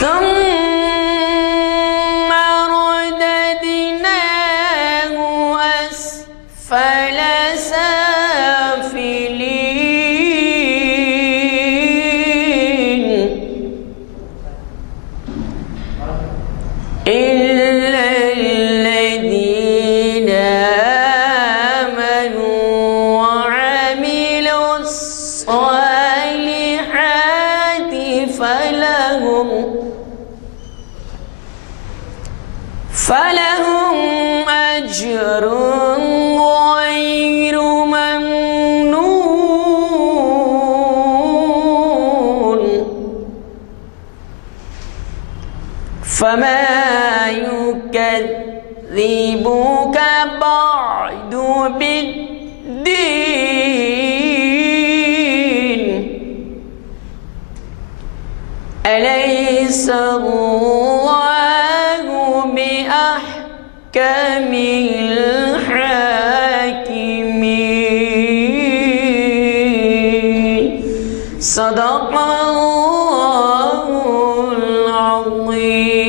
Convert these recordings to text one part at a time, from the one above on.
ثم رددناه أسفل سافلين إلا الذين آمنوا وعملوا الصالحات فلهم أجر غير ممنون فما يكذبك بعد بالدين أليس الله بأحكم الحاكمين صدق الله العظيم.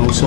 900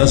10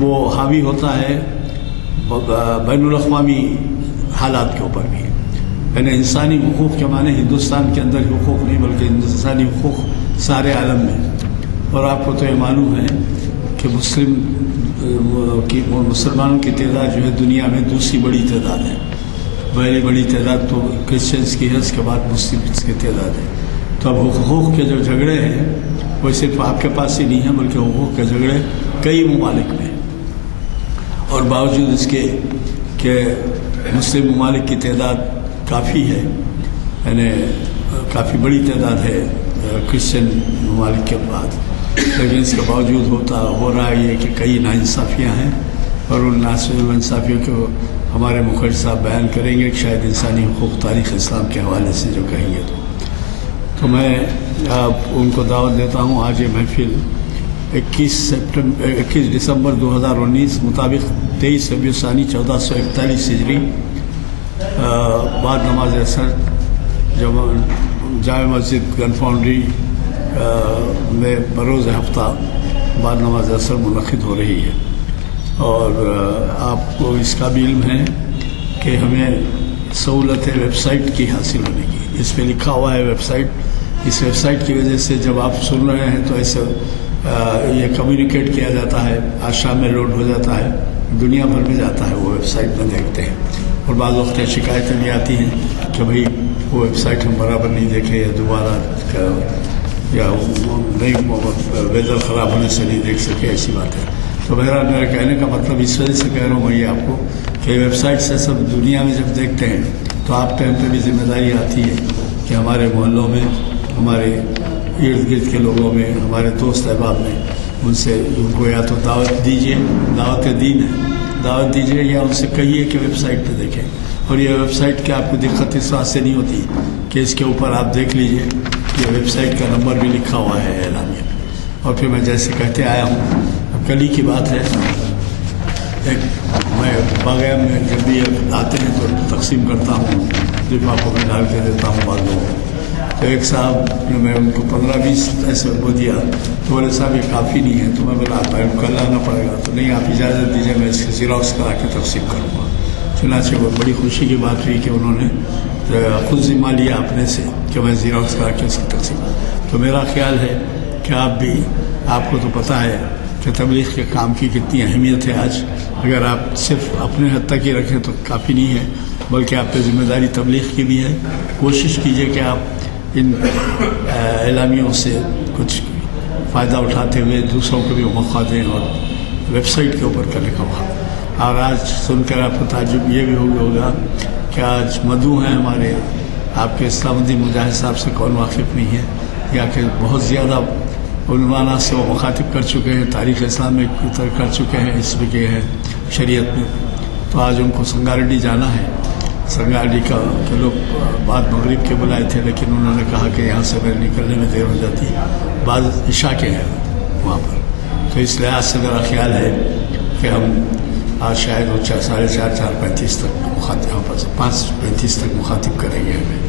وہ حاوی ہوتا ہے بین الاقوامی حالات کے اوپر بھی. یعنی انسانی حقوق کے معنی ہندوستان کے اندر حقوق نہیں بلکہ انسانی حقوق سارے عالم میں. اور آپ کو تو یہ معلوم ہے کہ مسلمانوں کی تعداد جو ہے دنیا میں دوسری بڑی تعداد ہے. پہلی بڑی تعداد تو کرسچنس کی ہے، اس کے بعد مسلمس کی تعداد ہے. تو اب حقوق کے جو جھگڑے ہیں وہ صرف آپ کے پاس ہی نہیں ہیں بلکہ حقوق کے جھگڑے کئی ممالک میں. اور باوجود اس کے کہ مسلم ممالک کی تعداد کافی ہے، یعنی کافی بڑی تعداد ہے کرسچن ممالک کے بعد، لیکن اس کے باوجود ہو رہا ہے یہ کہ کئی ناانصافیاں ہیں. اور ان ناانصافیوں کو ہمارے مخرج صاحب بیان کریں گے کہ شاید انسانی حقوق تاریخ اسلام کے حوالے سے جو کہیں گے تو میں ان کو دعوت دیتا ہوں. آج یہ محفل 21 دسمبر 2019 مطابق 23 ربیع الثانی 1441 ہجری بعد نماز عصر جامع مسجد گن فاؤنڈری میں بروز ہفتہ بعد نماز عصر منعقد ہو رہی ہے. اور آپ کو اس کا بھی علم ہے کہ ہمیں سہولت ہے ویب سائٹ کی حاصل ہونے کی. اس پہ لکھا ہوا ہے ویب سائٹ. اس ویب سائٹ کی وجہ سے جب آپ سن رہے ہیں تو ایسے یہ کمیونیکیٹ کیا جاتا ہے، آج شام میں لوڈ ہو جاتا ہے، دنیا بھر میں جاتا ہے، وہ ویب سائٹ میں دیکھتے ہیں. اور بعض وقت شکایتیں بھی آتی ہیں کہ بھئی وہ ویب سائٹ ہم برابر نہیں دیکھے یا دوبارہ یا نہیں ویدر خراب ہونے سے نہیں دیکھ سکے، ایسی بات ہے. تو بہرحال میرا کہنے کا مطلب اس وجہ سے کہہ رہا ہوں میں یہ آپ کو کہ ویب سائٹ سے سب دنیا میں جب دیکھتے ہیں تو آپ پہ ہم پہ بھی ذمہ داری آتی ہے کہ ہمارے محلوں میں، ہمارے ارد گرد کے لوگوں میں، ہمارے دوست احباب میں ان سے ان کو یا تو دعوت دیجیے، دعوت دین ہے، دعوت دیجیے، یا ان سے کہیے کہ ویب سائٹ پہ دیکھیں. اور یہ ویب سائٹ کی آپ کو دقت اس بات سے نہیں ہوتی کہ اس کے اوپر آپ دیکھ لیجیے یہ ویب سائٹ کا نمبر بھی لکھا ہوا ہے اعلامیہ. اور پھر میں جیسے کہتے آیا ہوں، اب کل ہی کی بات ہے، میں باغیہ میں جب بھی آتے ہیں تو تقسیم کرتا ہوں، لفافوں میں ڈال کے دیتا ہوں بعض لوگوں کو. تو ایک صاحب نے میں ان کو 15-20 ایسے وہ دیا تو بولے صاحب یہ کافی نہیں ہے. تو میں بولا آپ کل آنا پڑے گا. تو نہیں، آپ اجازت دیجیے میں اس کی زیراکس کرا کے تقسیم کروں گا. چنانچہ وہ بڑی خوشی کی بات ہوئی کہ انہوں نے خود ذمہ لیا اپنے سے کہ میں زیراکس کرا کے اس کی تقسیم. تو میرا خیال ہے کہ آپ کو تو پتہ ہے کہ تبلیغ کے کام کی کتنی اہمیت ہے. آج اگر آپ صرف اپنے حد تک ہی رکھیں تو کافی نہیں ہے، بلکہ آپ پہ ذمہ داری تبلیغ کی بھی ہے. کوشش کیجیے کہ آپ ان اعلامیوں سے کچھ فائدہ اٹھاتے ہوئے دوسروں کو بھی موقع دیں اور ویب سائٹ کے اوپر کرنے کا موقع. اور آج سن کر آپ کو تعجب یہ بھی ہوگا کہ آج مدعو ہیں ہمارے آپ کے اسلام الدین مجاہد صاحب سے کون واقف نہیں ہے، یا کہ بہت زیادہ عنوانات سے وہ مخاطب کر چکے ہیں، تاریخ اسلام میں کر چکے ہیں، اس میں کے ہیں شریعت میں. تو آج ان کو سنگاریڈی جانا ہے. سنگاریڈی کا کہ لوگ بعد مغرب کے بلائے تھے، لیکن انہوں نے کہا کہ یہاں سے میرے نکلنے میں دیر ہو جاتی ہے، بعض عشاء کے ہیں وہاں پر. تو اس لحاظ سے میرا خیال ہے کہ ہم آج شاید وہ 4:35 تک مخاطب 5:35 تک مخاطب کریں گے ہمیں.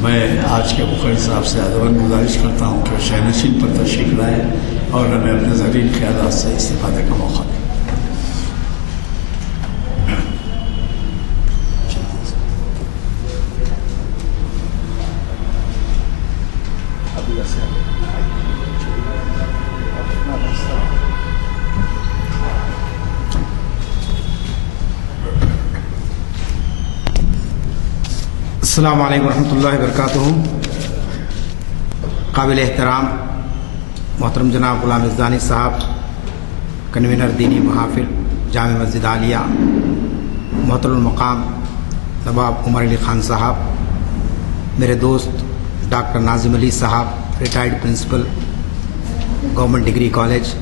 میں آج کے مخرج صاحب سے ادباً گزارش کرتا ہوں کہ وہ شہنشین پر تشریف لائیں اور ہمیں اپنے زرعی خیالات سے استفادے کا موقع دیں. السلام علیکم ورحمۃ اللہ وبرکاتہ. قابل احترام محترم جناب غلام ازدانی صاحب، کنوینر دینی محافل جامع مسجد عالیہ، محترم المقام نواب عمر علی خان صاحب، میرے دوست ڈاکٹر ناظم علی صاحب retired principal government degree college,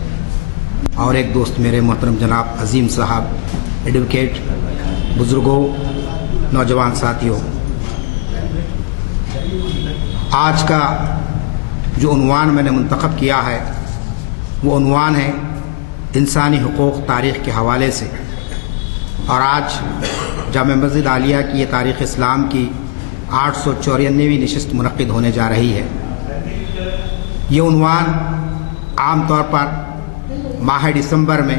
اور ایک دوست میرے محترم جناب عظیم صاحب ایڈوکیٹ، بزرگوں، نوجوان ساتھیوں، آج کا جو عنوان میں نے منتخب کیا ہے وہ عنوان ہے انسانی حقوق تاریخ کے حوالے سے. اور آج جامع مسجد عالیہ کی یہ تاریخ اسلام کی 894ویں نشست منعقد ہونے جا رہی ہے. یہ عنوان عام طور پر ماہ دسمبر میں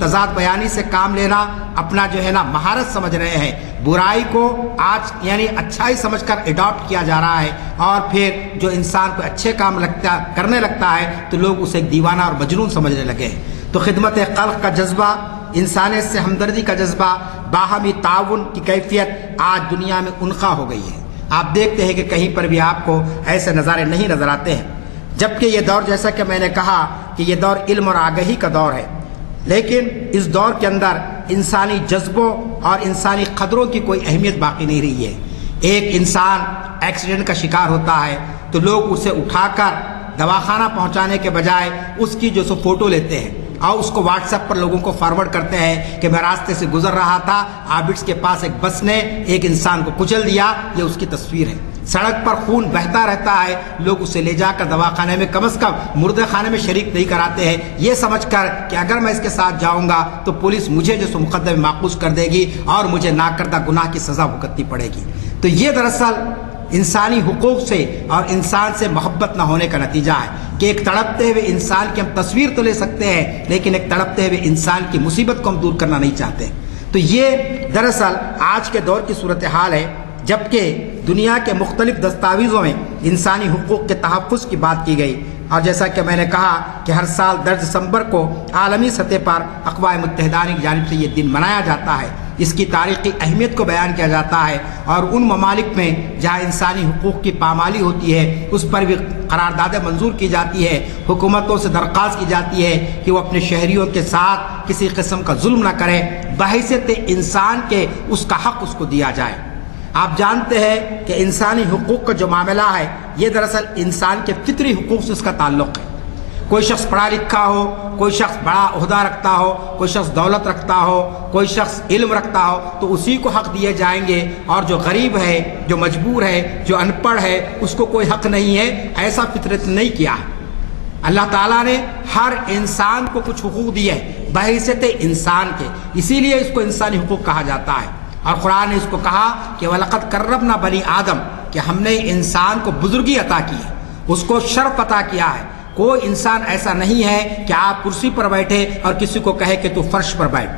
تضاد بیانی سے کام لینا اپنا جو ہے نا مہارت سمجھ رہے ہیں، برائی کو آج یعنی اچھائی سمجھ کر اڈاپٹ کیا جا رہا ہے، اور پھر جو انسان کو اچھے کام کرنے لگتا ہے تو لوگ اسے ایک دیوانہ اور مجنون سمجھنے لگے ہیں۔ تو خدمت خلق کا جذبہ، انسانیت سے ہمدردی کا جذبہ، باہمی تعاون کی کیفیت آج دنیا میں انخا ہو گئی ہے۔ آپ دیکھتے ہیں کہ کہیں پر بھی آپ کو ایسے نظارے نہیں نظر آتے ہیں، جبکہ یہ دور جیسا کہ میں نے کہا کہ یہ دور علم اور آگہی کا دور ہے، لیکن اس دور کے اندر انسانی جذبوں اور انسانی قدروں کی کوئی اہمیت باقی نہیں رہی ہے۔ ایک انسان ایکسیڈنٹ کا شکار ہوتا ہے تو لوگ اسے اٹھا کر دواخانہ پہنچانے کے بجائے اس کی جو سو فوٹو لیتے ہیں اور اس کو واٹس ایپ پر لوگوں کو فارورڈ کرتے ہیں کہ میں راستے سے گزر رہا تھا، آبٹس کے پاس ایک بس نے ایک انسان کو کچل دیا، یہ اس کی تصویر ہے۔ سڑک پر خون بہتا رہتا ہے، لوگ اسے لے جا کر دواخانے میں کم از کم مردے خانے میں شریک نہیں کراتے ہیں، یہ سمجھ کر کہ اگر میں اس کے ساتھ جاؤں گا تو پولیس مجھے جو سو مقدمے میں ماخوذ کر دے گی اور مجھے ناکردہ گناہ کی سزا بھگتنی پڑے گی۔ تو یہ دراصل انسانی حقوق سے اور انسان سے محبت نہ ہونے کا نتیجہ ہے کہ ایک تڑپتے ہوئے انسان کی ہم تصویر تو لے سکتے ہیں، لیکن ایک تڑپتے ہوئے انسان کی مصیبت کو ہم دور کرنا نہیں چاہتے۔ تو یہ دراصل آج کے دور کی صورتحال ہے، جبکہ دنیا کے مختلف دستاویزوں میں انسانی حقوق کے تحفظ کی بات کی گئی، اور جیسا کہ میں نے کہا کہ ہر سال 10 دسمبر کو عالمی سطح پر اقوام متحدہ کی جانب سے یہ دن منایا جاتا ہے۔ اس کی تاریخی اہمیت کو بیان کیا جاتا ہے، اور ان ممالک میں جہاں انسانی حقوق کی پامالی ہوتی ہے اس پر بھی قراردادیں منظور کی جاتی ہے، حکومتوں سے درخواست کی جاتی ہے کہ وہ اپنے شہریوں کے ساتھ کسی قسم کا ظلم نہ کریں، بحیثیت انسان کے اس کا حق اس کو دیا جائے۔ آپ جانتے ہیں کہ انسانی حقوق کا جو معاملہ ہے یہ دراصل انسان کے فطری حقوق سے اس کا تعلق ہے۔ کوئی شخص پڑھا لکھا ہو، کوئی شخص بڑا عہدہ رکھتا ہو، کوئی شخص دولت رکھتا ہو، کوئی شخص علم رکھتا ہو، تو اسی کو حق دیے جائیں گے، اور جو غریب ہے، جو مجبور ہے، جو ان پڑھ ہے، اس کو کوئی حق نہیں ہے۔ ایسا فطرت نے نہیں کیا ہے۔ اللہ تعالیٰ نے ہر انسان کو کچھ حقوق دیے ہیں بحیثیت انسان کے، اسی لیے اس کو انسانی حقوق کہا جاتا ہے۔ اور قرآن نے اس کو کہا کہ وَلَقَدْ كَرَّمْنَا بَنِي آدم، کہ ہم نے انسان کو بزرگی عطا کی ہے، اس کو شرف عطا کیا ہے۔ کوئی انسان ایسا نہیں ہے کہ آپ کرسی پر بیٹھے اور کسی کو کہے کہ تو فرش پر بیٹھ۔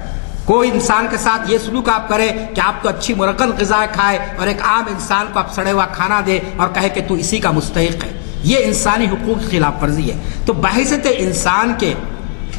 کوئی انسان کے ساتھ یہ سلوک آپ کرے کہ آپ تو اچھی مرغن غذا کھائے اور ایک عام انسان کو آپ سڑے ہوا کھانا دے اور کہے کہ تو اسی کا مستحق ہے، یہ انسانی حقوق کی خلاف ورزی ہے۔ تو بحیثیت انسان کے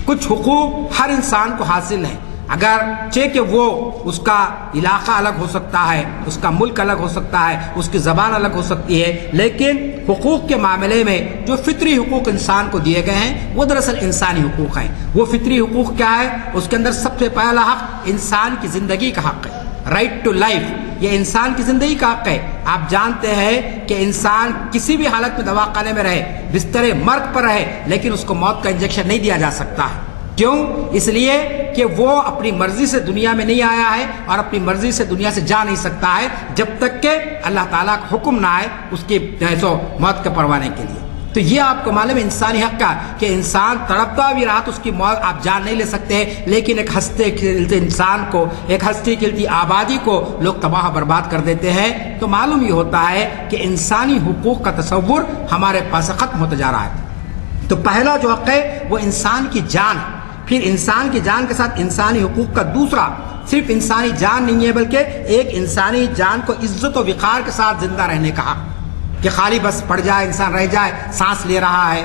کچھ حقوق ہر انسان کو حاصل ہیں، اگرچہ کہ وہ اس کا علاقہ الگ ہو سکتا ہے، اس کا ملک الگ ہو سکتا ہے، اس کی زبان الگ ہو سکتی ہے، لیکن حقوق کے معاملے میں جو فطری حقوق انسان کو دیے گئے ہیں وہ دراصل انسانی حقوق ہیں۔ وہ فطری حقوق کیا ہے؟ اس کے اندر سب سے پہلا حق انسان کی زندگی کا حق ہے، رائٹ ٹو لائف، یہ انسان کی زندگی کا حق ہے۔ آپ جانتے ہیں کہ انسان کسی بھی حالت میں دواخانے میں رہے، بستر مرگ پر رہے، لیکن اس کو موت کا انجیکشن نہیں دیا جا سکتا ہے۔ کیوں؟ اس لیے کہ وہ اپنی مرضی سے دنیا میں نہیں آیا ہے اور اپنی مرضی سے دنیا سے جا نہیں سکتا ہے جب تک کہ اللہ تعالیٰ کا حکم نہ آئے اس کی موت کے پروانے کے لیے۔ تو یہ آپ کو معلوم ہے انسانی حق کا کہ انسان تڑپتا بھی رہا تو اس کی موت آپ جان نہیں لے سکتے، لیکن ایک ہستے کھیلتے انسان کو، ایک ہستی کھیلتی آبادی کو لوگ تباہ برباد کر دیتے ہیں۔ تو معلوم یہ ہوتا ہے کہ انسانی حقوق کا تصور ہمارے پاس ختم ہوتا جا رہا ہے۔ تو پہلا جو حق ہے وہ انسان کی جان ہے، پھر انسان کی جان کے ساتھ انسانی حقوق کا دوسرا صرف انسانی جان نہیں ہے بلکہ ایک انسانی جان کو عزت و وقار کے ساتھ زندہ رہنے کا حق، کہ خالی بس پڑ جائے انسان رہ جائے، سانس لے رہا ہے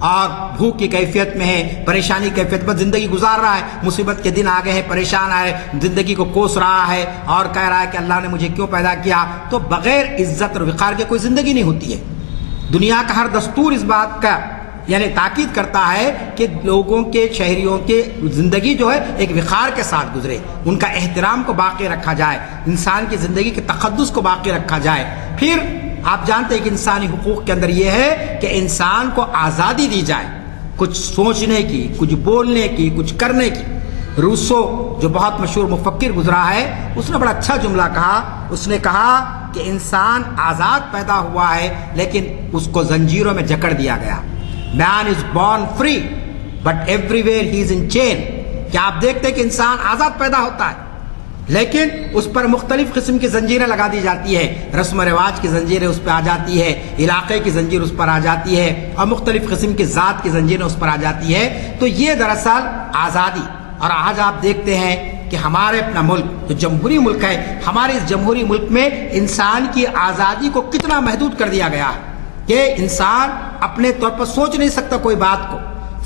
اور بھوک کی کیفیت میں ہے، پریشانی کی کیفیت میں زندگی گزار رہا ہے، مصیبت کے دن آگے ہیں، پریشان ہے، زندگی کو کوس رہا ہے اور کہہ رہا ہے کہ اللہ نے مجھے کیوں پیدا کیا، تو بغیر عزت اور وقار کے کوئی زندگی نہیں ہوتی ہے۔ دنیا کا ہر دستور اس بات کا یعنی تاکید کرتا ہے کہ لوگوں کے، شہریوں کے زندگی جو ہے ایک وقار کے ساتھ گزرے، ان کا احترام کو باقی رکھا جائے، انسان کی زندگی کے تقدس کو باقی رکھا جائے۔ پھر آپ جانتے ہیں کہ انسانی حقوق کے اندر یہ ہے کہ انسان کو آزادی دی جائے کچھ سوچنے کی، کچھ بولنے کی، کچھ کرنے کی۔ روسو جو بہت مشہور مفکر گزرا ہے، اس نے بڑا اچھا جملہ کہا، اس نے کہا کہ انسان آزاد پیدا ہوا ہے لیکن اس کو زنجیروں میں جکڑ دیا گیا۔ Man is born free, but everywhere he is in chain. کہ آپ دیکھتے ہیں کہ انسان آزاد پیدا ہوتا ہے لیکن اس پر مختلف قسم کی زنجیریں لگا دی جاتی ہے، رسم و رواج کی زنجیریں اس پہ آ جاتی ہے، علاقے کی زنجیر اس پر آ جاتی ہے، اور مختلف قسم کی ذات کی زنجیریں اس پر آ جاتی ہے۔ تو یہ دراصل آزادی اور آج آپ دیکھتے ہیں کہ ہمارے اپنا ملک جو جمہوری ملک ہے، ہمارے اس جمہوری ملک میں انسان کی آزادی کو کتنا محدود کر دیا گیا ہے کہ انسان اپنے طور پر سوچ نہیں سکتا کوئی بات کو.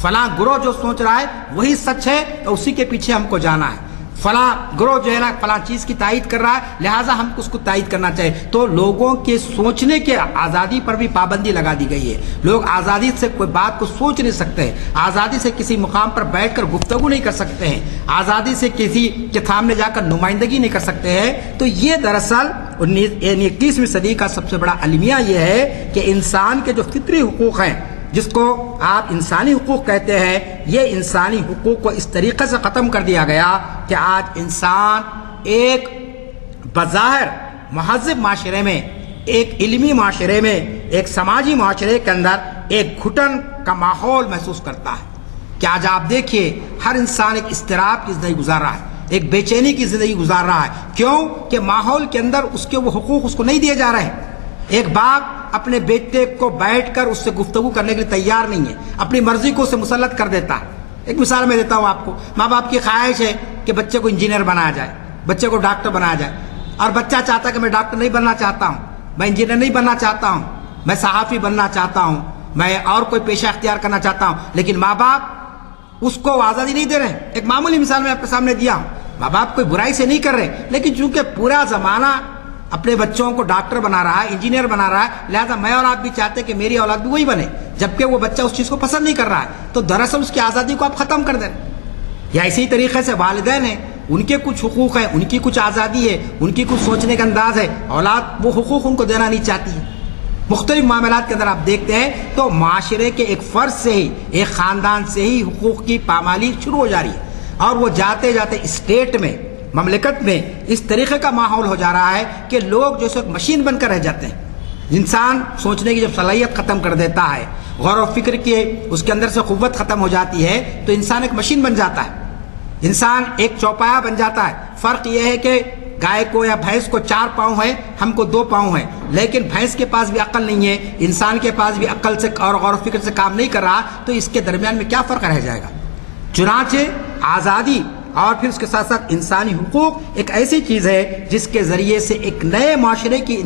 فلاں گروہ جو سوچ رہا ہے وہی سچ ہے تو اسی کے پیچھے ہم کو جانا ہے. فلاں گروہ جو ہے نا فلاں چیز کی تائید کر رہا ہے لہٰذا ہم کو اس کو تائید کرنا چاہیے. تو لوگوں کے سوچنے کے آزادی پر بھی پابندی لگا دی گئی ہے. لوگ آزادی سے کوئی بات کو سوچ نہیں سکتے ہیں، آزادی سے کسی مقام پر بیٹھ کر گفتگو نہیں کر سکتے ہیں، آزادی سے کسی کے سامنے جا کر نمائندگی نہیں کر سکتے ہیں. تو یہ دراصل 21ویں صدی کا سب سے بڑا المیہ یہ ہے کہ انسان کے جو فطری حقوق ہیں، جس کو آپ انسانی حقوق کہتے ہیں، یہ انسانی حقوق کو اس طریقے سے ختم کر دیا گیا کہ آج انسان ایک بظاہر مہذب معاشرے میں، ایک علمی معاشرے میں، ایک سماجی معاشرے کے اندر ایک گھٹن کا ماحول محسوس کرتا ہے. کہ آج آپ دیکھیے ہر انسان ایک اضطراب کی زندگی گزار رہا ہے، ایک بے چینی کی زندگی گزار رہا ہے. کیوں کہ ماحول کے اندر اس کے وہ حقوق اس کو نہیں دیے جا رہے ہیں. ایک باپ اپنے بیٹے کو بیٹھ کر اس سے گفتگو کرنے کے لیے تیار نہیں ہے، اپنی مرضی کو اسے مسلط کر دیتا ہے. ایک مثال میں دیتا ہوں آپ کو، ماں باپ کی خواہش ہے کہ بچے کو انجینئر بنایا جائے، بچے کو ڈاکٹر بنایا جائے، اور بچہ چاہتا ہے کہ میں ڈاکٹر نہیں بننا چاہتا ہوں، میں انجینئر نہیں بننا چاہتا ہوں، میں صحافی بننا چاہتا ہوں، میں اور کوئی پیشہ اختیار کرنا چاہتا ہوں. لیکن ماں باپ اس کو آزادی نہیں دے رہے. ایک معمولی مثال میں آپ کے سامنے دیا ہوں. ماں باپ کوئی برائی سے نہیں کر رہے، لیکن چونکہ پورا زمانہ اپنے بچوں کو ڈاکٹر بنا رہا ہے، انجینئر بنا رہا ہے، لہذا میں اور آپ بھی چاہتے ہیں کہ میری اولاد بھی وہی بنے، جبکہ وہ بچہ اس چیز کو پسند نہیں کر رہا ہے. تو دراصل اس کی آزادی کو آپ ختم کر دیں. یا اسی طریقے سے والدین ہیں، ان کے کچھ حقوق ہیں، ان کی کچھ آزادی ہے، ان کی کچھ سوچنے کا انداز ہے، اولاد وہ حقوق ان کو دینا نہیں چاہتی ہے. مختلف معاملات کے اندر آپ دیکھتے ہیں تو معاشرے کے ایک فرد سے ہی، ایک خاندان سے ہی حقوق کی پامالی شروع ہو جا رہی ہے، اور وہ جاتے جاتے اسٹیٹ میں، مملکت میں اس طریقے کا ماحول ہو جا رہا ہے کہ لوگ جو ایک مشین بن کر رہ جاتے ہیں. انسان سوچنے کی جب صلاحیت ختم کر دیتا ہے، غور و فکر کی اس کے اندر سے قوت ختم ہو جاتی ہے، تو انسان ایک مشین بن جاتا ہے، انسان ایک چوپایا بن جاتا ہے. فرق یہ ہے کہ گائے کو یا بھینس کو 4 پاؤں ہیں، ہم کو 2 پاؤں ہیں، لیکن بھینس کے پاس بھی عقل نہیں ہے، انسان کے پاس بھی عقل سے اور غور و فکر سے کام نہیں کر رہا، تو اس کے درمیان میں کیا فرق رہ جائے گا. چنانچہ آزادی اور پھر اس کے ساتھ ساتھ انسانی حقوق ایک ایسی چیز ہے جس کے ذریعے سے ایک نئے معاشرے کی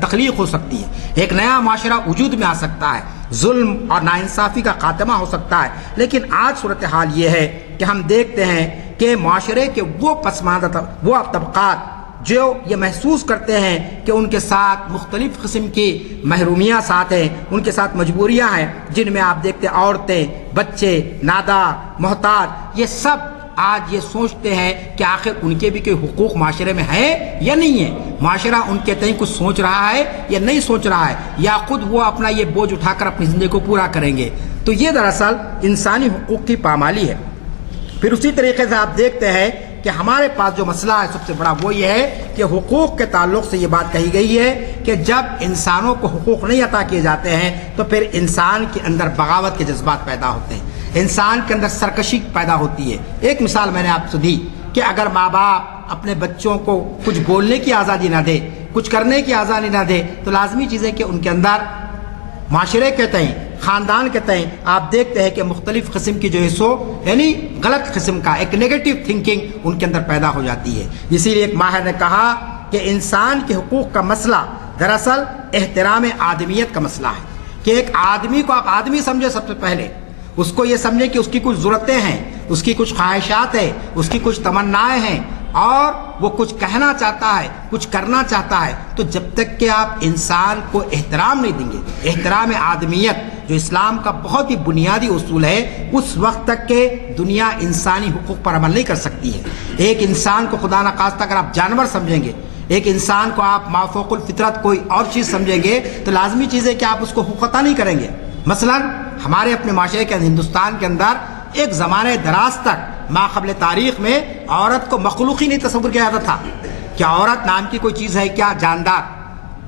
تخلیق ہو سکتی ہے، ایک نیا معاشرہ وجود میں آ سکتا ہے، ظلم اور ناانصافی کا خاتمہ ہو سکتا ہے. لیکن آج صورتحال یہ ہے کہ ہم دیکھتے ہیں کہ معاشرے کے وہ پسماندہ وہ طبقات جو یہ محسوس کرتے ہیں کہ ان کے ساتھ مختلف قسم کی محرومیاں ساتھ ہیں، ان کے ساتھ مجبوریاں ہیں، جن میں آپ دیکھتے ہیں عورتیں، بچے، نادار، محتاج، یہ سب آج یہ سوچتے ہیں کہ آخر ان کے بھی کوئی حقوق معاشرے میں ہے یا نہیں ہے. معاشرہ ان کے تئیں کچھ سوچ رہا ہے یا نہیں سوچ رہا ہے، یا خود وہ اپنا یہ بوجھ اٹھا کر اپنی زندگی کو پورا کریں گے. تو یہ دراصل انسانی حقوق کی پامالی ہے. پھر اسی طریقے سے آپ دیکھتے ہیں کہ ہمارے پاس جو مسئلہ ہے سب سے بڑا وہ یہ ہے کہ حقوق کے تعلق سے یہ بات کہی گئی ہے کہ جب انسانوں کو حقوق نہیں عطا کیے جاتے ہیں تو پھر انسان کے اندر بغاوت کے جذبات پیدا ہوتے ہیں، انسان کے اندر سرکشی پیدا ہوتی ہے. ایک مثال میں نے آپ سے دی کہ اگر ماں باپ اپنے بچوں کو کچھ بولنے کی آزادی نہ دے، کچھ کرنے کی آزادی نہ دے، تو لازمی چیز ہے کہ ان کے اندر معاشرے کے تئیں، خاندان کے تئیں آپ دیکھتے ہیں کہ مختلف قسم کی جو ہے سو یعنی غلط قسم کا ایک نیگیٹو تھنکنگ ان کے اندر پیدا ہو جاتی ہے. اسی لیے ایک ماہر نے کہا کہ انسان کے حقوق کا مسئلہ دراصل احترام آدمیت کا مسئلہ ہے، کہ ایک آدمی کو آپ آدمی سمجھے، سب سے پہلے اس کو یہ سمجھے کہ اس کی کچھ ضرورتیں ہیں، اس کی کچھ خواہشات ہیں، اس کی کچھ تمنائیں ہیں، اور وہ کچھ کہنا چاہتا ہے، کچھ کرنا چاہتا ہے. تو جب تک کہ آپ انسان کو احترام نہیں دیں گے، احترام آدمیت جو اسلام کا بہت ہی بنیادی اصول ہے، اس وقت تک کہ دنیا انسانی حقوق پر عمل نہیں کر سکتی ہے. ایک انسان کو خدا نخواستہ اگر آپ جانور سمجھیں گے، ایک انسان کو آپ مافوق الفطرت کوئی اور چیز سمجھیں گے، تو لازمی چیز ہے کہ آپ اس کو حقوق عطا نہیں کریں گے. مثلا ہمارے اپنے معاشرے کے ہندوستان کے اندر ایک زمانے دراز تک ما قبل تاریخ میں عورت کو مخلوق ہی نہیں تصور کیا جاتا تھا کہ عورت نام کی کوئی چیز ہے کیا جاندار،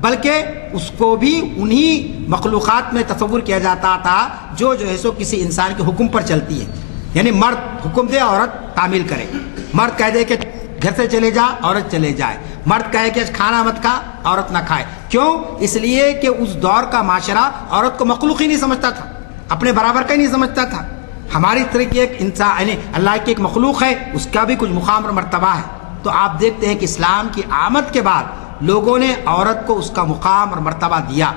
بلکہ اس کو بھی انہی مخلوقات میں تصور کیا جاتا تھا جو ہے سو کسی انسان کے حکم پر چلتی ہے. یعنی مرد حکم دے عورت تعمیل کرے، مرد کہہ دے کہ گھر سے چلے جا عورت چلے جائے، مرد کہے کہ کھانا مت کھا عورت نہ کھائے. کیوں؟ اس لیے کہ اس دور کا معاشرہ عورت کو مخلوق ہی نہیں سمجھتا تھا، اپنے برابر کا ہی نہیں سمجھتا تھا. ہماری طرح کی ایک انسان یعنی اللہ کی ایک مخلوق ہے، اس کا بھی کچھ مقام اور مرتبہ ہے. تو آپ دیکھتے ہیں کہ اسلام کی آمد کے بعد لوگوں نے عورت کو اس کا مقام اور مرتبہ دیا.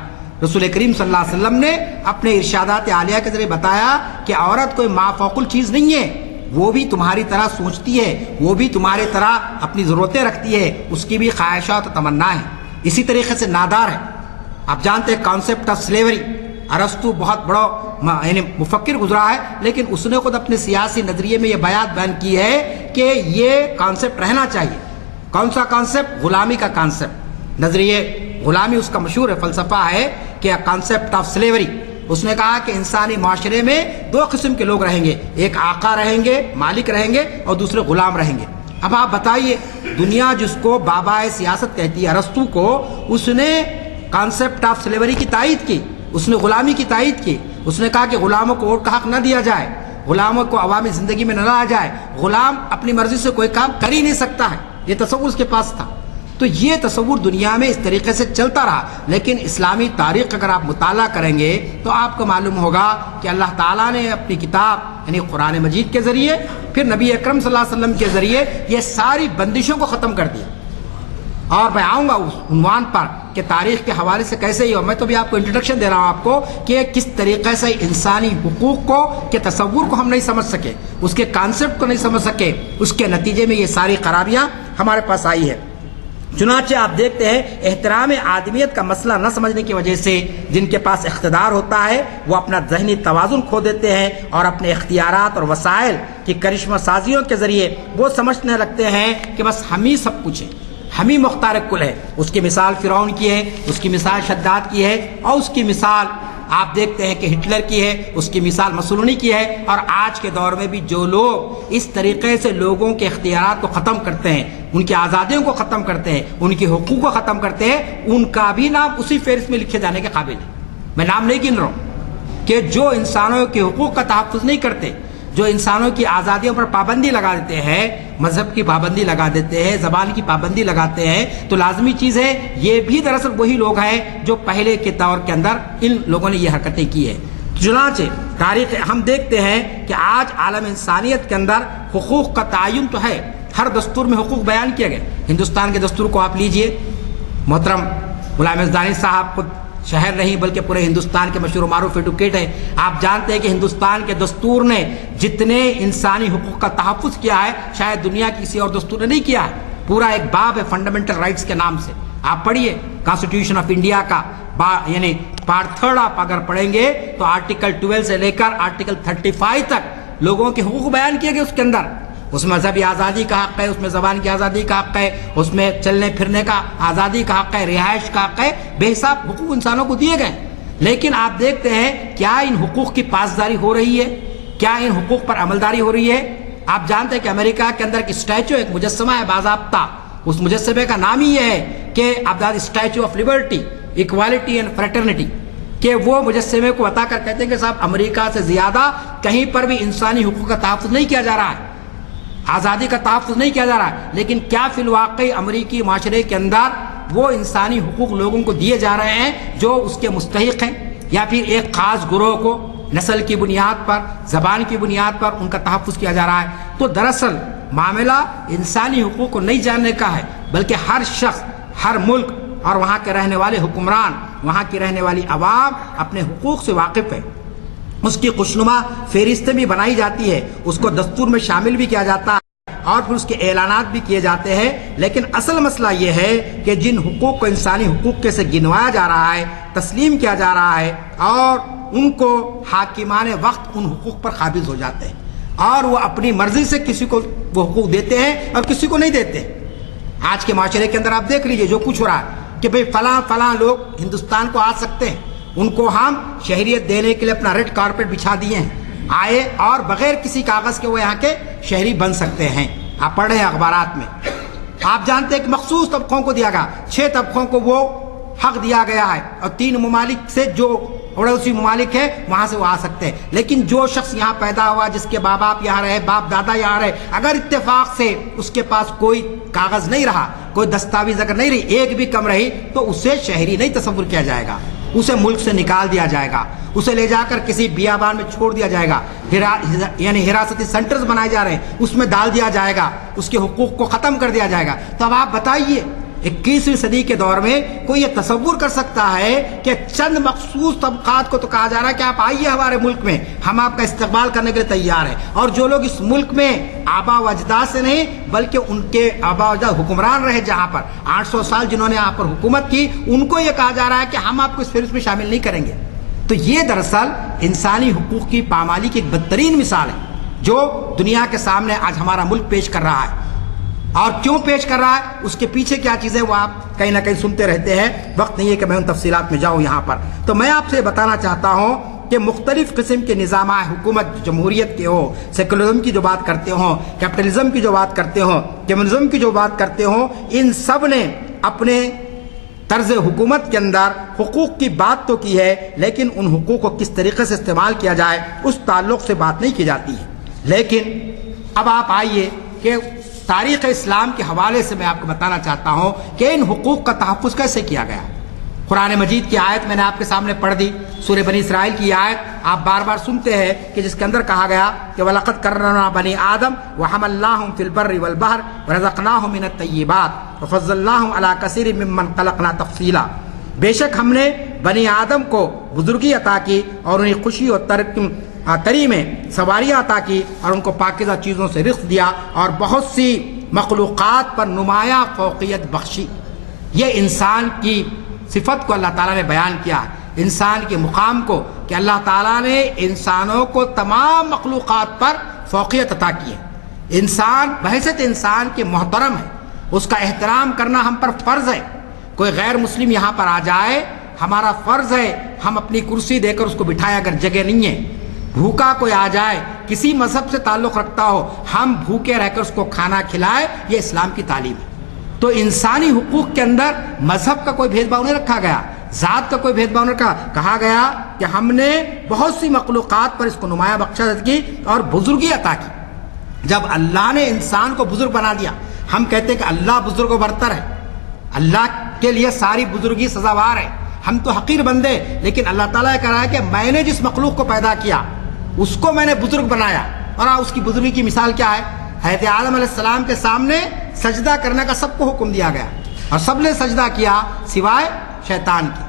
رسول کریم صلی اللہ علیہ وسلم نے اپنے ارشادات عالیہ کے ذریعے بتایا کہ عورت کوئی ما فوق الچیز نہیں ہے، وہ بھی تمہاری طرح سوچتی ہے، وہ بھی تمہاری طرح اپنی ضرورتیں رکھتی ہے، اس کی بھی خواہشات و تمنا ہے. اسی طریقے سے نادار ہے. آپ جانتے ہیں کانسیپٹ آف سلیوری، ارسطو بہت بڑا یعنی مفکر گزرا ہے، لیکن اس نے خود اپنے سیاسی نظریے میں یہ بیان کی ہے کہ یہ کانسیپٹ رہنا چاہیے. کون سا کانسیپٹ؟ غلامی کا کانسیپٹ. نظریے غلامی اس کا مشہور ہے، فلسفہ ہے کہ کانسیپٹ آف سلیوری. اس نے کہا کہ انسانی معاشرے میں دو قسم کے لوگ رہیں گے، ایک آقا رہیں گے، مالک رہیں گے، اور دوسرے غلام رہیں گے. اب آپ بتائیے، دنیا جس کو بابا سیاست کہتی ہے ارسطو کو، اس نے کانسیپٹ آف سلیوری کی تائید کی، اس نے غلامی کی تائید کی. اس نے کہا کہ غلاموں کو ووٹ کا حق نہ دیا جائے، غلاموں کو عوامی زندگی میں نہ لایا جائے، غلام اپنی مرضی سے کوئی کام کر ہی نہیں سکتا ہے. یہ تصور اس کے پاس تھا. تو یہ تصور دنیا میں اس طریقے سے چلتا رہا. لیکن اسلامی تاریخ اگر آپ مطالعہ کریں گے تو آپ کو معلوم ہوگا کہ اللہ تعالیٰ نے اپنی کتاب یعنی قرآن مجید کے ذریعے، پھر نبی اکرم صلی اللہ علیہ وسلم کے ذریعے یہ ساری بندشوں کو ختم کر دیا. اور میں آؤں گا اس عنوان پر کہ تاریخ کے حوالے سے کیسے ہی ہو. میں تو بھی آپ کو انٹروڈکشن دے رہا ہوں آپ کو کہ کس طریقے سے انسانی حقوق کو کے تصور کو ہم نہیں سمجھ سکے، اس کے کانسیپٹ کو نہیں سمجھ سکے، اس کے نتیجے میں یہ ساری خرابیاں ہمارے پاس آئی ہے. چنانچہ آپ دیکھتے ہیں احترام آدمیت کا مسئلہ نہ سمجھنے کی وجہ سے جن کے پاس اقتدار ہوتا ہے وہ اپنا ذہنی توازن کھو دیتے ہیں اور اپنے اختیارات اور وسائل کی کرشمہ سازیوں کے ذریعے وہ سمجھنے لگتے ہیں کہ بس ہم ہی سب کچھ ہے، ہم ہی مختار کل ہے. اس کی مثال فرعون کی ہے، اس کی مثال شداد کی ہے، اور اس کی مثال آپ دیکھتے ہیں کہ ہٹلر کی ہے، اس کی مثال مسولینی کی ہے. اور آج کے دور میں بھی جو لوگ اس طریقے سے لوگوں کے اختیارات کو ختم کرتے ہیں، ان کی آزادیوں کو ختم کرتے ہیں، ان کے حقوق کو ختم کرتے ہیں، ان کا بھی نام اسی فہرست میں لکھے جانے کے قابل ہے. میں نام نہیں گن رہا ہوں کہ جو انسانوں کے حقوق کا تحفظ نہیں کرتے، جو انسانوں کی آزادیوں پر پابندی لگا دیتے ہیں، مذہب کی پابندی لگا دیتے ہیں، زبان کی پابندی لگاتے ہیں، تو لازمی چیز ہے یہ بھی دراصل وہی لوگ ہیں جو پہلے کے دور کے اندر ان لوگوں نے یہ حرکتیں کی ہے. چنانچہ تاریخ ہم دیکھتے ہیں کہ آج عالم انسانیت کے اندر حقوق کا تعین تو ہے، ہر دستور میں حقوق بیان کیا گئے. ہندوستان کے دستور کو آپ لیجئے، محترم غلام نصرانی صاحب خود شہر نہیں بلکہ پورے ہندوستان کے مشہور و معروف ایڈوکیٹ ہیں. آپ جانتے ہیں کہ ہندوستان کے دستور نے جتنے انسانی حقوق کا تحفظ کیا ہے شاید دنیا کی کسی اور دستور نے نہیں کیا ہے. پورا ایک باب ہے فنڈامنٹل رائٹس کے نام سے، آپ پڑھیے کانسٹیٹیوشن آف انڈیا کا یعنی پارٹ 3 آپ اگر پڑھیں گے تو آرٹیکل 12 سے لے کر آرٹیکل 35 تک لوگوں کے حقوق بیان کیے گئے. اس کے اندر اس میں مذہبی آزادی کا حق ہے، اس میں زبان کی آزادی کا حق ہے، اس میں چلنے پھرنے کا آزادی کا حق ہے، رہائش کا حق ہے، بے حساب حقوق انسانوں کو دیے گئے. لیکن آپ دیکھتے ہیں کیا ان حقوق کی پاسداری ہو رہی ہے؟ کیا ان حقوق پر عملداری ہو رہی ہے؟ آپ جانتے ہیں کہ امریکہ کے اندر ایک اسٹیچو، ایک مجسمہ ہے باضابطہ، اس مجسمے کا نام ہی یہ ہے کہ statue of liberty, equality and fraternity, کہ وہ مجسمے کو بتا کر کہتے ہیں کہ صاحب امریکہ سے زیادہ کہیں پر بھی انسانی حقوق کا تحفظ نہیں کیا جا رہا ہے، آزادی کا تحفظ نہیں کیا جا رہا ہے. لیکن کیا فی الواقع امریکی معاشرے کے اندر وہ انسانی حقوق لوگوں کو دیے جا رہے ہیں جو اس کے مستحق ہیں، یا پھر ایک خاص گروہ کو نسل کی بنیاد پر، زبان کی بنیاد پر ان کا تحفظ کیا جا رہا ہے؟ تو دراصل معاملہ انسانی حقوق کو نہیں جاننے کا ہے، بلکہ ہر شخص، ہر ملک اور وہاں کے رہنے والے حکمران، وہاں کی رہنے والی عوام اپنے حقوق سے واقف ہے. اس کی خوشنما فہرستیں بھی بنائی جاتی ہے، اس کو دستور میں شامل بھی کیا جاتا ہے اور پھر اس کے اعلانات بھی کیے جاتے ہیں. لیکن اصل مسئلہ یہ ہے کہ جن حقوق کو انسانی حقوق کے سے گنوایا جا رہا ہے، تسلیم کیا جا رہا ہے، اور ان کو حاکمان وقت ان حقوق پر قابض ہو جاتے ہیں اور وہ اپنی مرضی سے کسی کو وہ حقوق دیتے ہیں اور کسی کو نہیں دیتے. آج کے معاشرے کے اندر آپ دیکھ لیجئے جو کچھ ہو رہا ہے کہ بھئی فلاں لوگ ہندوستان کو آ سکتے ہیں، ان کو ہم شہریت دینے کے لیے اپنا ریڈ کارپیٹ بچھا دیے ہیں، آئے اور بغیر کسی کاغذ کے وہ یہاں کے شہری بن سکتے ہیں. آپ پڑھ رہے ہیں اخبارات میں. آپ جانتے ہیں کہ مخصوص طبقوں کو دیا گیا، 6 طبقوں کو وہ حق دیا گیا ہے، اور 3 ممالک سے جو پڑوسی ممالک ہے وہاں سے وہ آ سکتے ہیں. لیکن جو شخص یہاں پیدا ہوا، جس کے باپ باپ یہاں رہے، باپ دادا یہاں رہے، اگر اتفاق سے اس کے پاس کوئی کاغذ نہیں رہا، کوئی دستاویز اگر نہیں رہی، ایک بھی کم رہی، تو اسے شہری نہیں تصور کیا جائے گا. اسے ملک سے نکال دیا جائے گا، اسے لے جا کر کسی بیابان میں چھوڑ دیا جائے گا، یعنی حراستی سینٹرز بنائے جا رہے ہیں اس میں ڈال دیا جائے گا، اس کے حقوق کو ختم کر دیا جائے گا۔ تو اب آپ بتائیے 21ویں صدی کے دور میں کوئی یہ تصور کر سکتا ہے کہ چند مخصوص طبقات کو تو کہا جا رہا ہے کہ آپ آئیے ہمارے ملک میں، ہم آپ کا استقبال کرنے کے لیے تیار ہیں، اور جو لوگ اس ملک میں آبا و اجداد سے نہیں بلکہ ان کے آبا و اجداد حکمران رہے جہاں پر 800 سال جنہوں نے یہاں پر حکومت کی، ان کو یہ کہا جا رہا ہے کہ ہم آپ کو اس فہرست میں شامل نہیں کریں گے۔ تو یہ دراصل انسانی حقوق کی پامالی کی ایک بدترین مثال ہے جو دنیا کے سامنے آج ہمارا ملک پیش کر رہا ہے۔ اور کیوں پیش کر رہا ہے، اس کے پیچھے کیا چیزیں وہ آپ کہیں نہ کہیں سنتے رہتے ہیں، وقت نہیں ہے کہ میں ان تفصیلات میں جاؤں یہاں پر۔ تو میں آپ سے بتانا چاہتا ہوں کہ مختلف قسم کے نظامات حکومت، جمہوریت کے ہوں، سیکولرزم کی جو بات کرتے ہوں، کیپٹلزم کی جو بات کرتے ہوں، کمیونزم کی جو بات کرتے ہوں، ان سب نے اپنے طرز حکومت کے اندر حقوق کی بات تو کی ہے، لیکن ان حقوق کو کس طریقے سے استعمال کیا جائے اس تعلق سے بات نہیں کی جاتی ہے۔ لیکن اب آپ آئیے کہ تاریخ اسلام کے حوالے سے میں آپ کو بتانا چاہتا ہوں کہ ان حقوق کا تحفظ کیسے کیا گیا۔ قرآن مجید کی آیت میں نے آپ کے سامنے پڑھ دی، سورہ بنی اسرائیل کی آیت آپ بار بار سنتے ہیں کہ جس کے اندر کہا گیا کہ وَلَقَدْ كَرَّمْنَا بَنِي آدَمَ وَحَمَلْنَاهُمْ فِي الْبَرِّ وَالْبَحْرِ وَرَزَقْنَاهُمْ مِنَ الطَّيِّبَاتِ وَفَضَّلْنَاهُمْ عَلَىٰ كَثِيرٍ مِّمَّنْ خَلَقْنَا تَفْصِيلًا۔ بے شک ہم نے بنی آدم کو بزرگی عطا کی اور انہیں خوشی اور تری میں سواریاں عطا کی اور ان کو پاکیزہ چیزوں سے رزق دیا اور بہت سی مخلوقات پر نمایاں فوقیت بخشی۔ یہ انسان کی صفت کو اللہ تعالیٰ نے بیان کیا، انسان کے مقام کو، کہ اللہ تعالیٰ نے انسانوں کو تمام مخلوقات پر فوقیت عطا کی ہے۔ انسان بحیثیت انسان کے محترم ہے، اس کا احترام کرنا ہم پر فرض ہے۔ کوئی غیر مسلم یہاں پر آ جائے ہمارا فرض ہے ہم اپنی کرسی دے کر اس کو بٹھائیں، اگر جگہ نہیں ہے۔ بھوکا کوئی آ جائے کسی مذہب سے تعلق رکھتا ہو، ہم بھوکے رہ کر اس کو کھانا کھلائے، یہ اسلام کی تعلیم ہے۔ تو انسانی حقوق کے اندر مذہب کا کوئی بھید بھاؤ نہیں رکھا گیا، ذات کا کوئی بھید بھاؤ نہیں رکھا۔ کہا گیا کہ ہم نے بہت سی مخلوقات پر اس کو نمایاں بخشش کی اور بزرگی عطا کی۔ جب اللہ نے انسان کو بزرگ بنا دیا، ہم کہتے ہیں کہ اللہ بزرگ و برتر ہے، اللہ کے لیے ساری بزرگی سزاوار ہے، ہم تو حقیر بندے، لیکن اللہ تعالیٰ یہ کہہ رہا ہے کہ میں نے جس مخلوق کو پیدا کیا اس کو میں نے بزرگ بنایا۔ اور اس کی بزرگی کی مثال کیا ہے؟ حضرت آدم علیہ السلام کے سامنے سجدہ کرنے کا سب کو حکم دیا گیا اور سب نے سجدہ کیا سوائے شیطان کی۔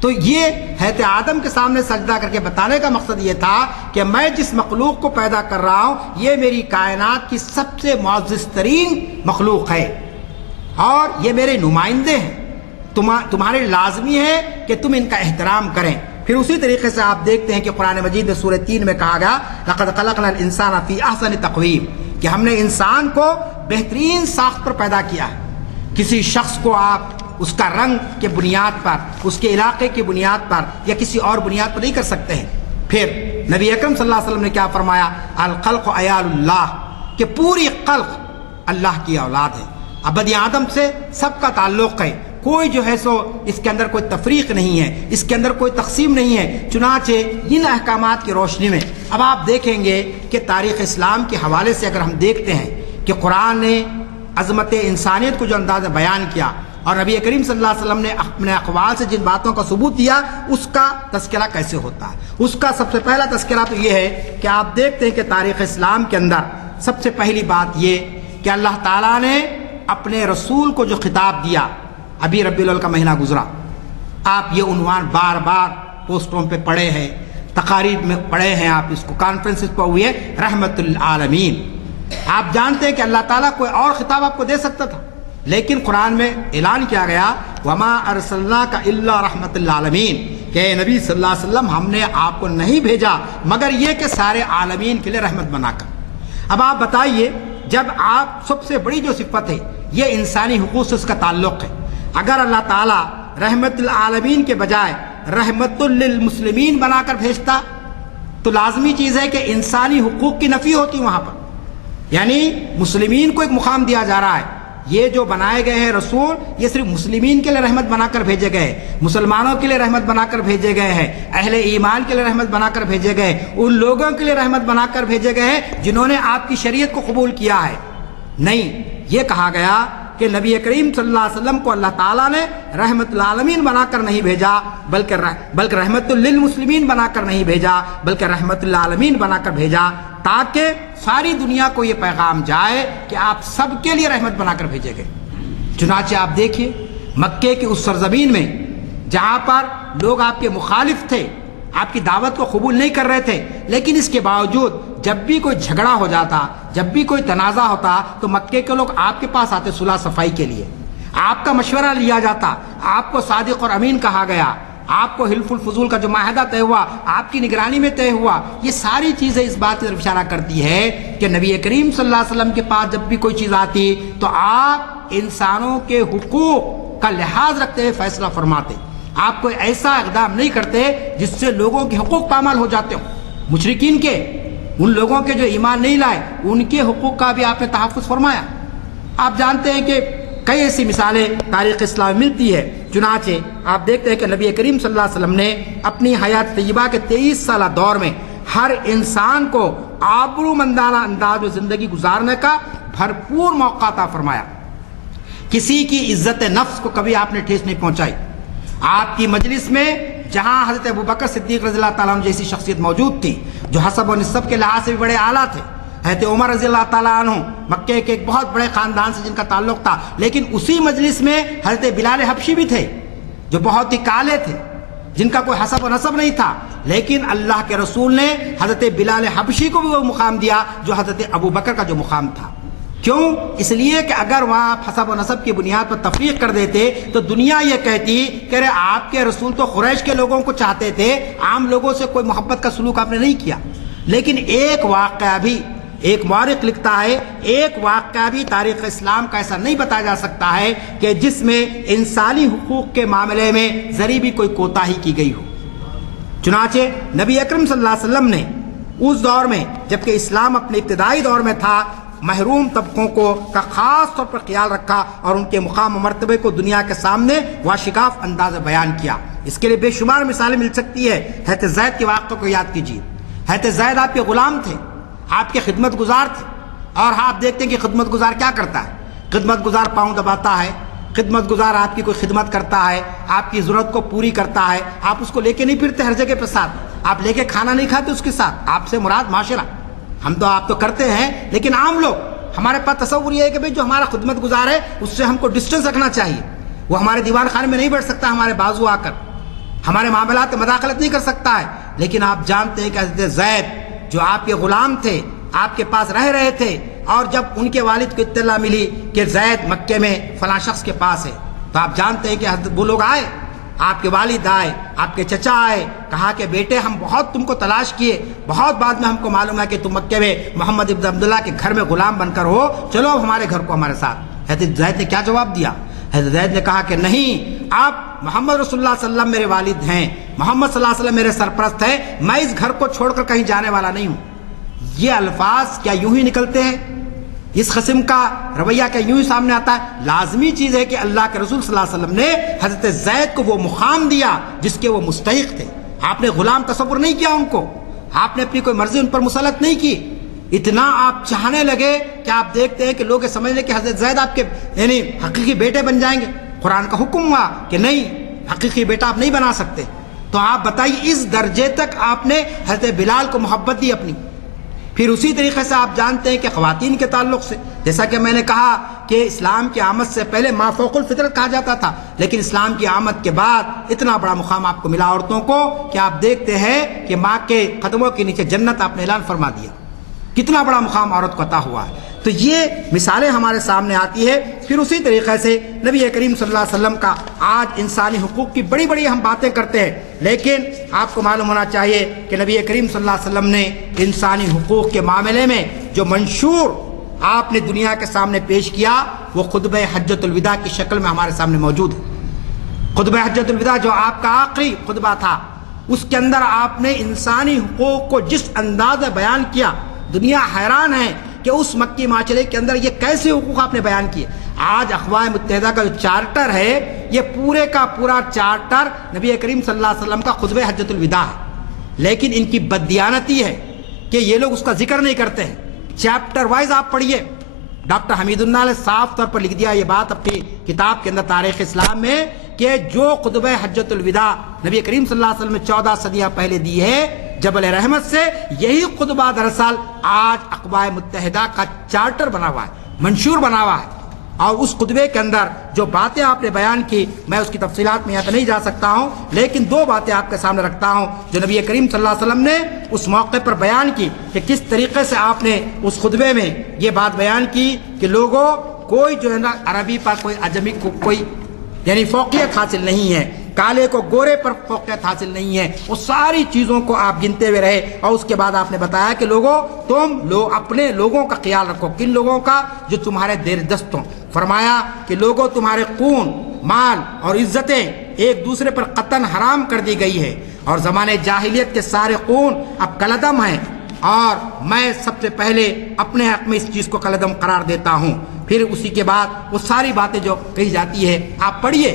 تو یہ حضرت آدم کے سامنے سجدہ کر کے بتانے کا مقصد یہ تھا کہ میں جس مخلوق کو پیدا کر رہا ہوں یہ میری کائنات کی سب سے معزز ترین مخلوق ہے اور یہ میرے نمائندے ہیں، تمہارے لازمی ہے کہ تم ان کا احترام کریں۔ پھر اسی طریقے سے آپ دیکھتے ہیں کہ قرآن مجید میں سورہ 3 میں کہا گیا لَقَدْ خَلَقْنَا الْإِنسَانَ فِي أَحْسَنِ تَقْوِيمٍ، کہ ہم نے انسان کو بہترین ساخت پر پیدا کیا ہے۔ کسی شخص کو آپ اس کا رنگ کے بنیاد پر، اس کے علاقے کی بنیاد پر یا کسی اور بنیاد پر نہیں کر سکتے ہیں۔ پھر نبی اکرم صلی اللہ علیہ وسلم نے کیا فرمایا؟ الخلق عیال اللہ، کہ پوری خلق اللہ کی اولاد ہے، اب بنی آدم سے سب کا تعلق ہے، کوئی جو ہے سو اس کے اندر کوئی تفریق نہیں ہے، اس کے اندر کوئی تقسیم نہیں ہے۔ چنانچہ ان احکامات کی روشنی میں اب آپ دیکھیں گے کہ تاریخ اسلام کے حوالے سے اگر ہم دیکھتے ہیں کہ قرآن نے عظمت انسانیت کو جو انداز میں بیان کیا اور نبی کریم صلی اللہ علیہ وسلم نے اپنے اقوال سے جن باتوں کا ثبوت دیا اس کا تذکرہ کیسے ہوتا ہے؟ اس کا سب سے پہلا تذکرہ تو یہ ہے کہ آپ دیکھتے ہیں کہ تاریخ اسلام کے اندر سب سے پہلی بات یہ کہ اللہ تعالیٰ نے اپنے رسول کو جو خطاب دیا، ابھی ربیع الاول کا مہینہ گزرا، آپ یہ عنوان بار بار پوسٹروں پہ پڑھے ہیں، تقاریر میں پڑھے ہیں، آپ اس کو کانفرنسز پہ ہوئی ہے، رحمت للعالمین۔ آپ جانتے ہیں کہ اللہ تعالیٰ کوئی اور خطاب آپ کو دے سکتا تھا، لیکن قرآن میں اعلان کیا گیا وما ارسلناک الا رحمت للعالمین، کہ اے نبی صلی اللہ علیہ وسلم ہم نے آپ کو نہیں بھیجا مگر یہ کہ سارے عالمین کے لیے رحمت بنا کر۔ اب آپ بتائیے، جب آپ سب سے بڑی جو صفت ہے یہ انسانی حقوق سے اس کا تعلق ہے، اگر اللہ تعالیٰ رحمت للعالمین کے بجائے رحمت للمسلمین بنا کر بھیجتا تو لازمی چیز ہے کہ انسانی حقوق کی نفی ہوتی وہاں پر، یعنی مسلمین کو ایک مقام دیا جا رہا ہے، یہ جو بنائے گئے ہیں رسول یہ صرف مسلمین کے لیے رحمت بنا کر بھیجے گئے، مسلمانوں کے لیے رحمت بنا کر بھیجے گئے ہیں، اہل ایمان کے لیے رحمت بنا کر بھیجے گئے، ان لوگوں کے لیے رحمت بنا کر بھیجے گئے ہیں جنہوں نے آپ کی شریعت کو قبول کیا ہے۔ نہیں، یہ کہا گیا کہ نبی کریم صلی اللہ علیہ وسلم کو اللہ تعالیٰ نے رحمت للعالمین بنا کر نہیں بھیجا، بلکہ رحمت للمسلمین بنا کر نہیں بھیجا، بلکہ رحمت للعالمین بنا کر بھیجا، تاکہ ساری دنیا کو یہ پیغام جائے کہ آپ سب کے لیے رحمت بنا کر بھیجے گئے۔ چنانچہ آپ دیکھیے مکے کی اس سرزمین میں جہاں پر لوگ آپ کے مخالف تھے، آپ کی دعوت کو قبول نہیں کر رہے تھے، لیکن اس کے باوجود جب بھی کوئی جھگڑا ہو جاتا، جب بھی کوئی تنازع ہوتا تو مکے کے لوگ آپ کے پاس آتے صلح صفائی کے لیے، آپ کا مشورہ لیا جاتا، آپ کو صادق اور امین کہا گیا، آپ کو حلف الفضول کا جو معاہدہ طے ہوا آپ کی نگرانی میں طے ہوا۔ یہ ساری چیزیں اس بات کی طرف اشارہ کرتی ہے کہ نبی کریم صلی اللہ علیہ وسلم کے پاس جب بھی کوئی چیز آتی تو آپ انسانوں کے حقوق کا لحاظ رکھتے ہوئے فیصلہ فرماتے، آپ کوئی ایسا اقدام نہیں کرتے جس سے لوگوں کے حقوق پامال ہو جاتے ہوں۔ مشرکین کے، ان لوگوں کے جو ایمان نہیں لائے، ان کے حقوق کا بھی آپ نے تحفظ فرمایا۔ آپ جانتے ہیں کہ کئی ایسی مثالیں تاریخ اسلام میں ملتی ہے۔ چنانچہ آپ دیکھتے ہیں کہ نبی کریم صلی اللہ علیہ وسلم نے اپنی حیات طیبہ کے 23 سالہ دور میں ہر انسان کو آبرومندانہ انداز میں زندگی گزارنے کا بھرپور موقع عطا فرمایا۔ کسی کی عزت نفس کو کبھی آپ نے ٹھیس نہیں پہنچائی۔ آپ کی مجلس میں جہاں حضرت ابوبکر صدیق رضی اللہ تعالیٰ عنہ جیسی شخصیت موجود تھی جو حسب و نسب کے لحاظ سے بھی بڑے اعلیٰ تھے، حضرت عمر رضی اللہ تعالیٰ عنہ مکے کے ایک بہت بڑے خاندان سے جن کا تعلق تھا، لیکن اسی مجلس میں حضرت بلال حبشی بھی تھے جو بہت ہی کالے تھے، جن کا کوئی حسب و نسب نہیں تھا، لیکن اللہ کے رسول نے حضرت بلال حبشی کو بھی وہ مقام دیا جو حضرت ابوبکر کا جو مقام تھا۔ کیوں؟ اس لیے کہ اگر وہاں حسب و نسب کی بنیاد پر تفریق کر دیتے تو دنیا یہ کہتی کہ آپ کے رسول تو قریش کے لوگوں کو چاہتے تھے، عام لوگوں سے کوئی محبت کا سلوک آپ نے نہیں کیا۔ لیکن ایک واقعہ بھی، ایک مورخ لکھتا ہے، ایک واقعہ بھی تاریخ اسلام کا ایسا نہیں بتایا جا سکتا ہے کہ جس میں انسانی حقوق کے معاملے میں ذری بھی کوئی کوتاہی کی گئی ہو۔ چنانچہ نبی اکرم صلی اللہ علیہ وسلم نے اس دور میں جبکہ اسلام اپنے ابتدائی دور میں تھا، محروم طبقوں کا خاص طور پر خیال رکھا اور ان کے مقام و مرتبے کو دنیا کے سامنے واشکاف انداز بیان کیا۔ اس کے لیے بے شمار مثالیں مل سکتی ہے۔ حضرت زید کے واقعے کو یاد کیجیے۔ حضرت زید آپ کے غلام تھے، آپ کے خدمت گزار تھے، اور آپ دیکھتے ہیں کہ خدمت گزار کیا کرتا ہے؟ خدمت گزار پاؤں دباتا ہے، خدمت گزار آپ کی کوئی خدمت کرتا ہے، آپ کی ضرورت کو پوری کرتا ہے، آپ اس کو لے کے نہیں پھرتے ہر جگہ پہ ساتھ، آپ لے کے کھانا نہیں کھاتے اس کے ساتھ، آپ سے مراد معاشرہ، ہم تو آپ تو کرتے ہیں، لیکن عام لوگ ہمارے پاس تصور یہ ہے کہ بھئی جو ہمارا خدمت گزار ہے اس سے ہم کو ڈسٹنس رکھنا چاہیے، وہ ہمارے دیوان خانے میں نہیں بیٹھ سکتا، ہمارے بازو آ کر ہمارے معاملات میں مداخلت نہیں کر سکتا ہے۔ لیکن آپ جانتے ہیں کہ حضرت زید جو آپ کے غلام تھے، آپ کے پاس رہ رہے تھے، اور جب ان کے والد کو اطلاع ملی کہ زید مکے میں فلاں شخص کے پاس ہے، تو آپ جانتے ہیں کہ وہ لوگ آئے، آپ کے والد آئے، آپ کے چچا آئے، کہا کہ بیٹے ہم بہت تم کو تلاش کیے، بہت بعد میں ہم کو معلوم ہے کہ تم مکے میں محمد ابن عبداللہ کے گھر میں غلام بن کر ہو، چلو اب ہمارے گھر کو ہمارے ساتھ۔ حضرت زید نے کیا جواب دیا؟ حضرت زید نے کہا کہ نہیں، آپ محمد رسول اللہ صلی اللہ علیہ وسلم میرے والد ہیں، محمد صلی اللہ علیہ وسلم میرے سرپرست ہیں، میں اس گھر کو چھوڑ کر کہیں جانے والا نہیں ہوں۔ یہ الفاظ کیا یوں ہی نکلتے ہیں؟ اس قسم کا رویہ کیا یوں ہی سامنے آتا ہے؟ لازمی چیز ہے کہ اللہ کے رسول صلی اللہ علیہ وسلم نے حضرت زید کو وہ مقام دیا جس کے وہ مستحق تھے۔ آپ نے غلام تصور نہیں کیا ان کو، آپ نے اپنی کوئی مرضی ان پر مسلط نہیں کی، اتنا آپ چاہنے لگے کہ آپ دیکھتے ہیں کہ لوگ سمجھ لیں کہ حضرت زید آپ کے یعنی حقیقی بیٹے بن جائیں گے۔ قرآن کا حکم ہوا کہ نہیں، حقیقی بیٹا آپ نہیں بنا سکتے۔ تو آپ بتائیے اس درجے تک آپ نے حضرت بلال کو محبت دی اپنی۔ پھر اسی طریقے سے آپ جانتے ہیں کہ خواتین کے تعلق سے، جیسا کہ میں نے کہا کہ اسلام کی آمد سے پہلے ما فوق الفطرت کہا جاتا تھا، لیکن اسلام کی آمد کے بعد اتنا بڑا مقام آپ کو ملا عورتوں کو کہ آپ دیکھتے ہیں کہ ماں کے قدموں کے نیچے جنت آپ نے اعلان فرما دیا۔ کتنا بڑا مقام عورت کو عطا ہوا ہے۔ تو یہ مثالیں ہمارے سامنے آتی ہے۔ پھر اسی طریقے سے نبی کریم صلی اللہ علیہ وسلم کا آج انسانی حقوق کی بڑی بڑی ہم باتیں کرتے ہیں، لیکن آپ کو معلوم ہونا چاہیے کہ نبی کریم صلی اللہ علیہ وسلم نے انسانی حقوق کے معاملے میں جو منشور آپ نے دنیا کے سامنے پیش کیا وہ خطبہ حجۃ الوداع کی شکل میں ہمارے سامنے موجود ہے۔ خطبہ حجۃ الوداع جو آپ کا آخری خطبہ تھا، اس کے اندر آپ نے انسانی حقوق کو جس انداز میں بیان کیا، دنیا حیران ہے کہ اس مکی معاشرے کے اندر یہ کیسے حقوق آپ نے بیان کیے۔ آج اقوام متحدہ کا جو چارٹر ہے، یہ پورے کا پورا چارٹر نبی کریم صلی اللہ علیہ وسلم کا خطبہ حجۃ الوداع ہے، لیکن ان کی بددیانتی ہے کہ یہ لوگ اس کا ذکر نہیں کرتے ہیں۔ چیپٹر وائز آپ پڑھیے، ڈاکٹر حمید اللہ نے صاف طور پر لکھ دیا یہ بات اپنی کتاب کے اندر تاریخ اسلام میں کہ جو خطبہ حجۃ الوداع نبی کریم صلی اللہ علیہ وسلم نے 14 صدیاں پہلے دی ہے جبل رحمت سے، یہی خطبہ دراصل آج اقوام متحدہ کا چارٹر بنا ہوا ہے، منشور بنا ہوا ہے۔ اور اس خطبے کے اندر جو باتیں آپ نے بیان کی، میں اس کی تفصیلات میں یہاں پہ نہیں جا سکتا ہوں، لیکن دو باتیں آپ کے سامنے رکھتا ہوں جو نبی کریم صلی اللہ علیہ وسلم نے اس موقع پر بیان کی کہ کس طریقے سے آپ نے اس خطبے میں یہ بات بیان کی کہ لوگوں کوئی جو ہے نا عربی پر کوئی عجمی کو کوئی یعنی فوقیت حاصل نہیں ہے، کالے کو گورے پر فوقیت حاصل نہیں ہے، وہ ساری چیزوں کو آپ گنتے ہوئے رہے۔ اور اس کے بعد آپ نے بتایا کہ لوگوں تم اپنے لوگوں کا خیال رکھو، کن لوگوں کا؟ جو تمہارے دیر دست ہوں۔ فرمایا کہ لوگوں تمہارے خون، مال اور عزتیں ایک دوسرے پر قطعاً حرام کر دی گئی ہے، اور زمانے جاہلیت کے سارے خون اب کلعدم ہیں، اور میں سب سے پہلے اپنے حق میں اس چیز کو کلعدم قرار دیتا ہوں۔ پھر اسی کے بعد وہ ساری باتیں جو کہی جاتی ہے آپ پڑھیے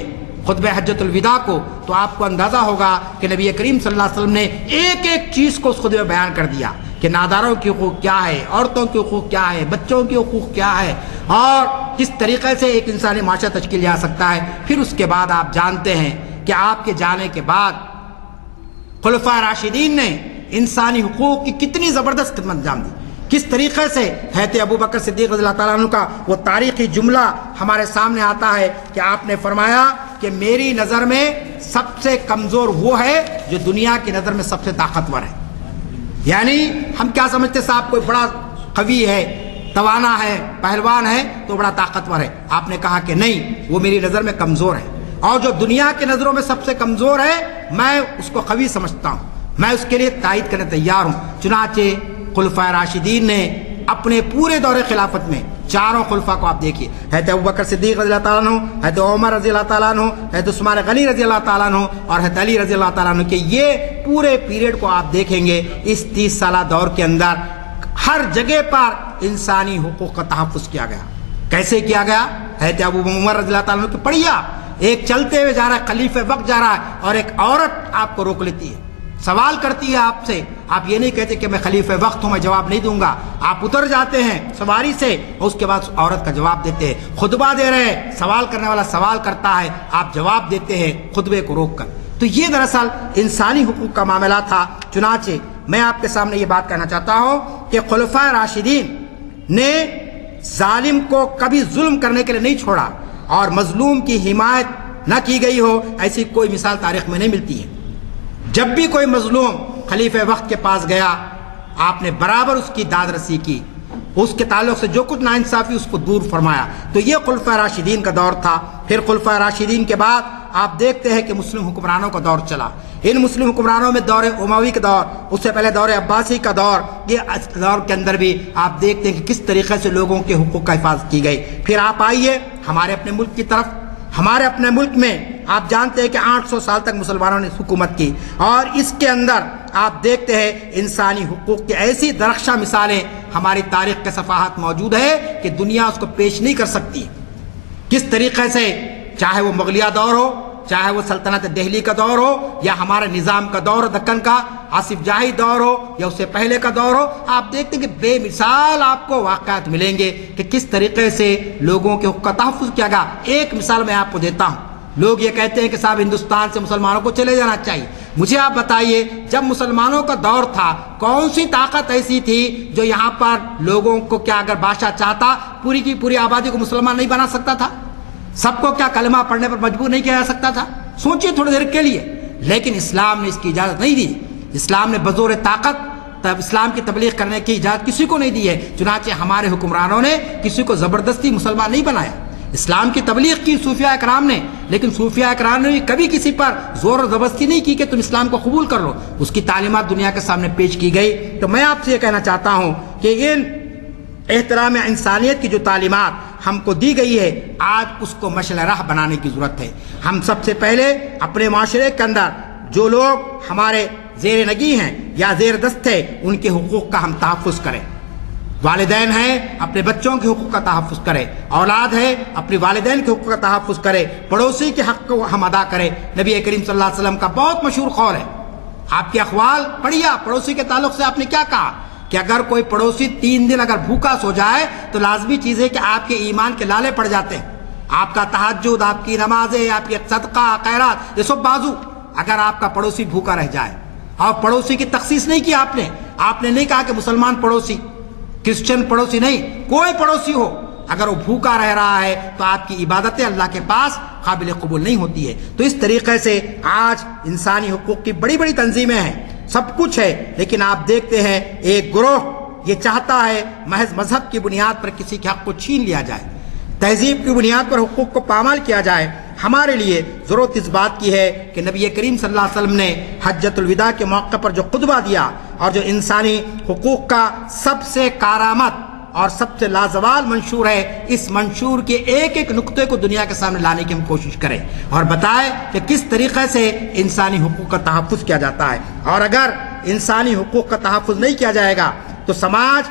خطبہ حجۃ الوداع کو، تو آپ کو اندازہ ہوگا کہ نبی کریم صلی اللہ علیہ وسلم نے ایک ایک چیز کو اس خطبے میں بیان کر دیا کہ ناداروں کے حقوق کیا ہے، عورتوں کے حقوق کیا ہے، بچوں کے حقوق کیا ہے، اور کس طریقے سے ایک انسانی معاشرہ تشکیل جا سکتا ہے۔ پھر اس کے بعد آپ جانتے ہیں کہ آپ کے جانے کے بعد خلفائے راشدین نے انسانی حقوق کی کتنی زبردست خدمت انجام دی، کس طریقے سے حضرت ابو بکر صدیق رضی اللہ تعالیٰ عنہ کا وہ تاریخی جملہ ہمارے سامنے آتا ہے کہ آپ نے فرمایا کہ میری نظر میں سب سے کمزور وہ ہے جو دنیا کی نظر میں سب سے طاقتور ہے۔ یعنی ہم کیا سمجھتے صاحب کوئی بڑا قوی ہے، توانا ہے، پہلوان ہے تو بڑا طاقتور ہے، آپ نے کہا کہ نہیں، وہ میری نظر میں کمزور ہے، اور جو دنیا کی نظروں میں سب سے کمزور ہے میں اس کو قوی سمجھتا ہوں، میں اس کے لیے تائید کرنے تیار ہوں۔ چنانچہ خلفائے راشدین نے اپنے پورے دور خلافت میں چاروں خلفاء کو آپ دیکھیے، حضرت ابوبکر صدیق رضی اللہ تعالیٰ عنہ، حضرت عمر رضی اللہ تعالیٰ عنہ، حضرت عثمان غنی رضی اللہ تعالیٰ عنہ اور حضرت علی رضی اللہ تعالیٰ عنہ کے یہ پورے پیریڈ کو آپ دیکھیں گے، اس 30 سالہ دور کے اندر ہر جگہ پر انسانی حقوق کا تحفظ کیا گیا۔ کیسے کیا گیا؟ حضرت ابو عمر رضی اللہ تعالیٰ عنہ کی پڑھیے آپ، ایک چلتے ہوئے جا رہا ہے، خلیفہ وقت جا رہا ہے، اور ایک عورت آپ کو روک لیتی ہے، سوال کرتی ہے آپ سے، آپ یہ نہیں کہتے کہ میں خلیفہ وقت ہوں میں جواب نہیں دوں گا، آپ اتر جاتے ہیں سواری سے اور اس کے بعد عورت کا جواب دیتے ہیں، خطبہ دے رہے ہیں، سوال کرنے والا سوال کرتا ہے، آپ جواب دیتے ہیں خطبے کو روک کر۔ تو یہ دراصل انسانی حقوق کا معاملہ تھا۔ چنانچہ میں آپ کے سامنے یہ بات کہنا چاہتا ہوں کہ خلفائے راشدین نے ظالم کو کبھی ظلم کرنے کے لیے نہیں چھوڑا، اور مظلوم کی حمایت نہ کی گئی ہو ایسی کوئی مثال تاریخ میں نہیں ملتی ہے۔ جب بھی کوئی مظلوم خلیفہ وقت کے پاس گیا، آپ نے برابر اس کی داد رسی کی، اس کے تعلق سے جو کچھ ناانصافی اس کو دور فرمایا۔ تو یہ خلفائے راشدین کا دور تھا۔ پھر خلفائے راشدین کے بعد آپ دیکھتے ہیں کہ مسلم حکمرانوں کا دور چلا۔ ان مسلم حکمرانوں میں دور اموی کا دور، اس سے پہلے دور عباسی کا دور، یہ دور کے اندر بھی آپ دیکھتے ہیں کہ کس طریقے سے لوگوں کے حقوق کا حفاظت کی گئی۔ پھر آپ آئیے ہمارے اپنے ملک کی طرف۔ ہمارے اپنے ملک میں آپ جانتے ہیں کہ 800 سال تک مسلمانوں نے حکومت کی، اور اس کے اندر آپ دیکھتے ہیں انسانی حقوق کی ایسی درخشاں مثالیں ہماری تاریخ کے صفحات موجود ہے کہ دنیا اس کو پیش نہیں کر سکتی۔ کس طریقے سے، چاہے وہ مغلیہ دور ہو، چاہے وہ سلطنت دہلی کا دور ہو، یا ہمارے نظام کا دور دکن کا آصف جاہی دور ہو، یا اس سے پہلے کا دور ہو، آپ دیکھتے ہیں کہ بے مثال آپ کو واقعات ملیں گے کہ کس طریقے سے لوگوں کے حقوق کا تحفظ کیا گیا۔ ایک مثال میں آپ کو دیتا ہوں۔ لوگ یہ کہتے ہیں کہ صاحب ہندوستان سے مسلمانوں کو چلے جانا چاہیے۔ مجھے آپ بتائیے، جب مسلمانوں کا دور تھا کون سی طاقت ایسی تھی جو یہاں پر لوگوں کو، کیا اگر بادشاہ چاہتا پوری کی پوری آبادی کو مسلمان نہیں بنا سکتا تھا؟ سب کو کیا کلمہ پڑھنے پر مجبور نہیں کیا جا سکتا تھا؟ سوچیے تھوڑی دیر کے لیے۔ لیکن اسلام نے اس کی اجازت نہیں دی۔ اسلام نے بزور طاقت تب اسلام کی تبلیغ کرنے کی اجازت کسی کو نہیں دی ہے۔ چنانچہ ہمارے حکمرانوں نے کسی کو زبردستی مسلمان نہیں بنایا۔ اسلام کی تبلیغ کی صوفیاء اکرام نے، لیکن صوفیاء اکرام نے کبھی کسی پر زور و زبردستی نہیں کی کہ تم اسلام کو قبول کر لو۔ اس کی تعلیمات دنیا کے سامنے پیش کی گئی۔ تو میں آپ سے یہ کہنا چاہتا ہوں کہ ان احترام انسانیت کی جو تعلیمات ہم کو دی گئی ہے، آج اس کو مشعل راہ بنانے کی ضرورت ہے۔ ہم سب سے پہلے اپنے معاشرے کے اندر جو لوگ ہمارے زیر نگی ہیں یا زیر دست ہے، ان کے حقوق کا ہم تحفظ کریں۔ والدین ہیں، اپنے بچوں کے حقوق کا تحفظ کرے، اولاد ہے، اپنے والدین کے حقوق کا تحفظ کرے، پڑوسی کے حق کو ہم ادا کریں۔ نبی کریم صلی اللہ علیہ وسلم کا بہت مشہور قول ہے، آپ کے اقوال پڑھیے، پڑوسی کے تعلق سے آپ نے کیا کہا؟ کہ اگر کوئی پڑوسی 3 دن اگر بھوکا سو جائے تو لازمی چیز ہے کہ آپ کے ایمان کے لالے پڑ جاتے ہیں. آپ کا تہجد، آپ کی نمازیں، آپ کی صدقہ خیرات، یہ سب بازو. اگر آپ کا پڑوسی بھوکا رہ جائے، اور پڑوسی کی تخصیص نہیں کی آپ نے نہیں کہا کہ مسلمان پڑوسی، کرسچن پڑوسی، نہیں، کوئی پڑوسی ہو اگر وہ بھوکا رہ رہا ہے تو آپ کی عبادتیں اللہ کے پاس قابل قبول نہیں ہوتی ہے. تو اس طریقے سے آج انسانی حقوق کی بڑی بڑی تنظیمیں ہیں، سب کچھ ہے، لیکن آپ دیکھتے ہیں ایک گروہ یہ چاہتا ہے محض مذہب کی بنیاد پر کسی کے حق کو چھین لیا جائے، تہذیب کی بنیاد پر حقوق کو پامال کیا جائے. ہمارے لیے ضرورت اس بات کی ہے کہ نبی کریم صلی اللہ علیہ وسلم نے حجۃ الوداع کے موقع پر جو خطبہ دیا اور جو انسانی حقوق کا سب سے کارآمد اور سب سے لازوال منشور ہے، اس منشور کے ایک ایک نقطے کو دنیا کے سامنے لانے کی ہم کوشش کریں اور بتائیں کہ کس طریقے سے انسانی حقوق کا تحفظ کیا جاتا ہے. اور اگر انسانی حقوق کا تحفظ نہیں کیا جائے گا تو سماج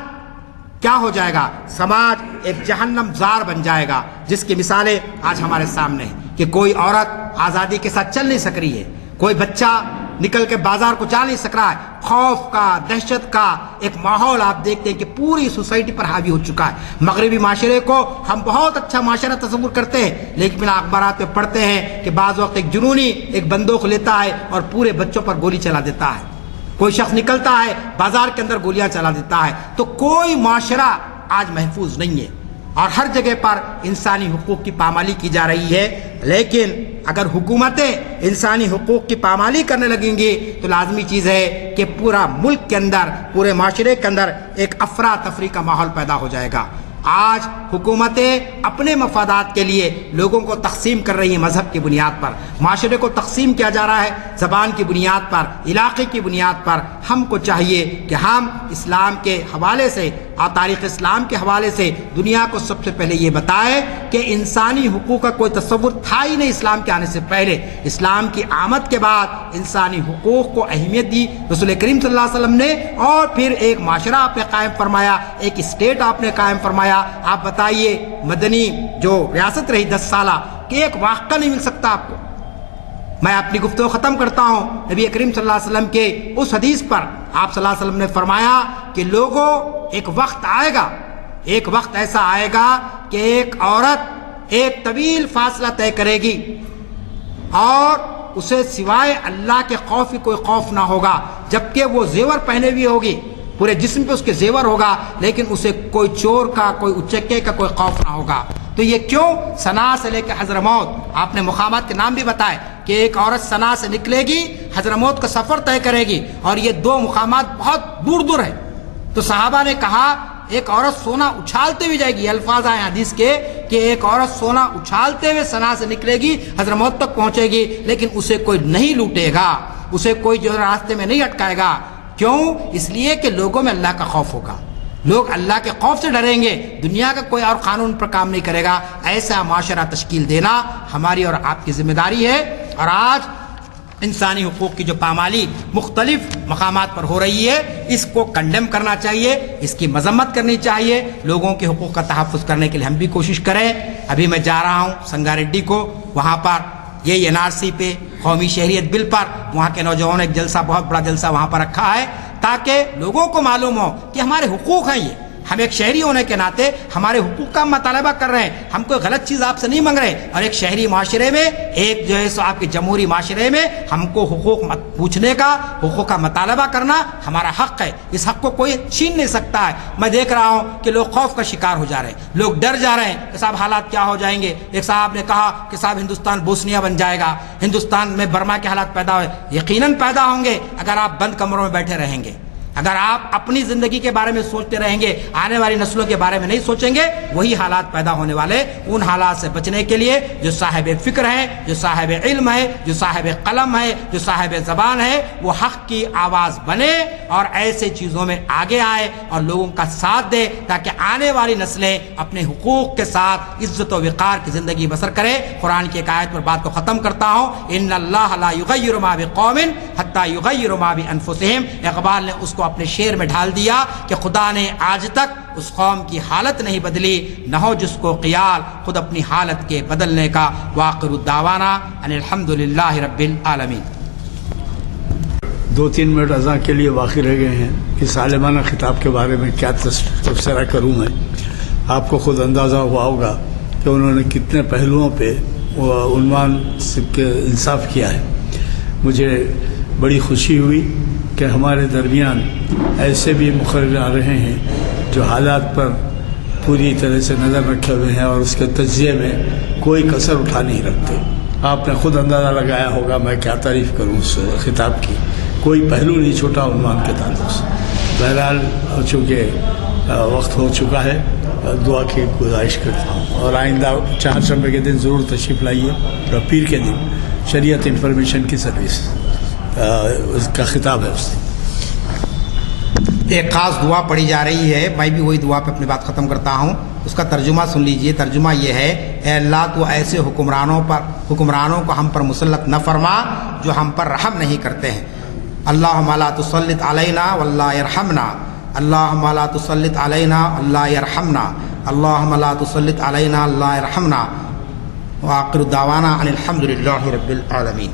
کیا ہو جائے گا؟ سماج ایک جہنم زار بن جائے گا، جس کی مثالیں آج ہمارے سامنے ہیں کہ کوئی عورت آزادی کے ساتھ چل نہیں سک رہی ہے، کوئی بچہ نکل کے بازار کو جا نہیں سک رہا ہے. خوف کا، دہشت کا ایک ماحول آپ دیکھتے ہیں کہ پوری سوسائٹی پر حاوی ہو چکا ہے. مغربی معاشرے کو ہم بہت اچھا معاشرہ تصور کرتے ہیں، لیکن اخبارات میں پڑھتے ہیں کہ بعض وقت ایک جنونی ایک بندوق لیتا ہے اور پورے بچوں پر گولی چلا دیتا ہے. کوئی شخص نکلتا ہے بازار کے اندر گولیاں چلا دیتا ہے. تو کوئی معاشرہ آج محفوظ نہیں ہے اور ہر جگہ پر انسانی حقوق کی پامالی کی جا رہی ہے. لیکن اگر حکومتیں انسانی حقوق کی پامالی کرنے لگیں گی تو لازمی چیز ہے کہ پورا ملک کے اندر، پورے معاشرے کے اندر ایک افراتفری کا ماحول پیدا ہو جائے گا. آج حکومتیں اپنے مفادات کے لیے لوگوں کو تقسیم کر رہی ہیں، مذہب کی بنیاد پر معاشرے کو تقسیم کیا جا رہا ہے، زبان کی بنیاد پر، علاقے کی بنیاد پر. ہم کو چاہیے کہ ہم اسلام کے حوالے سے اور تاریخ اسلام کے حوالے سے دنیا کو سب سے پہلے یہ بتائیں کہ انسانی حقوق کا کوئی تصور تھا ہی نہیں اسلام کے آنے سے پہلے. اسلام کی آمد کے بعد انسانی حقوق کو اہمیت دی رسول کریم صلی اللہ علیہ وسلم نے، اور پھر ایک معاشرہ آپ نے قائم فرمایا، ایک اسٹیٹ آپ نے قائم فرمایا. آپ بتائیے مدنی جو ریاست رہی 10 سالہ کہ ایک واقعہ نہیں مل سکتا آپ کو. میں اپنی گفتگو ختم کرتا ہوں نبی کریم صلی اللہ علیہ وسلم کے اس حدیث پر. آپ صلی اللہ علیہ وسلم نے فرمایا کہ لوگوں ایک وقت آئے گا، ایک وقت ایسا آئے گا کہ ایک عورت ایک طویل فاصلہ طے کرے گی اور اسے سوائے اللہ کے خوف کی کوئی خوف نہ ہوگا، جبکہ وہ زیور پہنے ہوئی ہوگی، پورے جسم پہ اس کے زیور ہوگا، لیکن اسے کوئی چور کا، کوئی اچکے کا کوئی خوف نہ ہوگا. تو یہ کیوں؟ صنعاء سے لے کے حضرموت. آپ نے مقامات کے نام بھی بتائے کہ ایک عورت صنعاء سے نکلے گی، حضرموت کا سفر طے کرے گی، اور یہ 2 مقامات بہت دور دور ہیں. تو صحابہ نے کہا ایک عورت سونا اچھالتے ہوئے جائے گی. الفاظ آئے حدیث کے کہ ایک عورت سونا اچھالتے ہوئے صنعاء سے نکلے گی، حضرموت تک پہنچے گی، لیکن اسے کوئی نہیں لوٹے گا، اسے کوئی جو راستے میں نہیں اٹکائے گا. کیوں؟ اس لیے کہ لوگوں میں اللہ کا خوف ہوگا، لوگ اللہ کے خوف سے ڈریں گے، دنیا کا کوئی اور قانون پر کام نہیں کرے گا. ایسا معاشرہ تشکیل دینا ہماری اور آپ کی ذمہ داری ہے. اور آج انسانی حقوق کی جو پامالی مختلف مقامات پر ہو رہی ہے، اس کو کنڈیم کرنا چاہیے، اس کی مذمت کرنی چاہیے. لوگوں کے حقوق کا تحفظ کرنے کے لیے ہم بھی کوشش کریں. ابھی میں جا رہا ہوں سنگاریڈی کو، وہاں پر یہ NRC پہ، قومی شہریت بل پر وہاں کے نوجوانوں نے ایک جلسہ، بہت بڑا جلسہ وہاں پر رکھا ہے تاکہ لوگوں کو معلوم ہو کہ ہمارے حقوق ہیں. یہ ہم ایک شہری ہونے کے ناطے ہمارے حقوق کا مطالبہ کر رہے ہیں، ہم کوئی غلط چیز آپ سے نہیں مانگ رہے. اور ایک شہری معاشرے میں، ایک جو ہے سو آپ کے جمہوری معاشرے میں ہم کو حقوق پوچھنے کا، حقوق کا مطالبہ کرنا ہمارا حق ہے. اس حق کو کوئی چھین نہیں سکتا ہے. میں دیکھ رہا ہوں کہ لوگ خوف کا شکار ہو جا رہے ہیں، لوگ ڈر جا رہے ہیں کہ صاحب حالات کیا ہو جائیں گے. ایک صاحب نے کہا کہ صاحب ہندوستان بوسنیا بن جائے گا، ہندوستان میں برما کے حالات پیدا ہوئے. یقیناً پیدا ہوں گے اگر آپ بند کمروں میں بیٹھے رہیں گے، اگر آپ اپنی زندگی کے بارے میں سوچتے رہیں گے، آنے والی نسلوں کے بارے میں نہیں سوچیں گے. وہی حالات پیدا ہونے والے. ان حالات سے بچنے کے لیے جو صاحب فکر ہے، جو صاحب علم ہے، جو صاحب قلم ہے، جو صاحب زبان ہے، وہ حق کی آواز بنے اور ایسے چیزوں میں آگے آئے اور لوگوں کا ساتھ دے تاکہ آنے والی نسلیں اپنے حقوق کے ساتھ عزت و وقار کی زندگی بسر کرے. قرآن کی ایک آیت پر بات کو ختم کرتا ہوں، ان اللہ لا یغیر ما بقوم حتی یغیروا ما بانفسہم. اقبال نے اس کو اپنے شعر میں ڈھال دیا کہ خدا نے آج تک اس قوم کی حالت نہیں بدلی، نہ ہو جس کو خیال خود اپنی حالت کے بدلنے کا. وآخر الدعوانا ان الحمد للہ رب العالمین. 2-3 منٹ اذان کے لیے باقی رہ گئے ہیں. اس عالمانہ خطاب کے بارے میں کیا تبصرہ کروں میں. آپ کو خود اندازہ ہوا ہوگا کہ انہوں نے کتنے پہلوؤں پہ عنوان کے انصاف کیا ہے. مجھے بڑی خوشی ہوئی کہ ہمارے درمیان ایسے بھی مقرر آ رہے ہیں جو حالات پر پوری طرح سے نظر رکھے ہوئے ہیں اور اس کے تجزیے میں کوئی کسر اٹھا نہیں رکھتے. آپ نے خود اندازہ لگایا ہوگا میں کیا تعریف کروں اس خطاب کی. کوئی پہلو نہیں چھوٹا عنوان کے تعلق سے. بہرحال چونکہ وقت ہو چکا ہے دعا کی گزارش کرتا ہوں اور آئندہ چہارشنبے کے دن ضرور تشریف لائیے اور پیر کے دن شریعت انفارمیشن کی سروس اس کا خطاب ہے. اس سے ایک خاص دعا پڑھی جا رہی ہے. میں بھی وہی دعا پہ اپنی بات ختم کرتا ہوں. اس کا ترجمہ سن لیجئے. ترجمہ یہ ہے: اے اللہ تو ایسے حکمرانوں کو ہم پر مسلط نہ فرما جو ہم پر رحم نہیں کرتے ہیں. اللہم لا تسلط علینا واللہ یرحمنا. اللہم لا تسلط علینا اللہ یرحمنا. اللہم لا تسلط علینا اللہ یرحمنا. وآخر دعوانا ان الحمد للہ رب العالمین.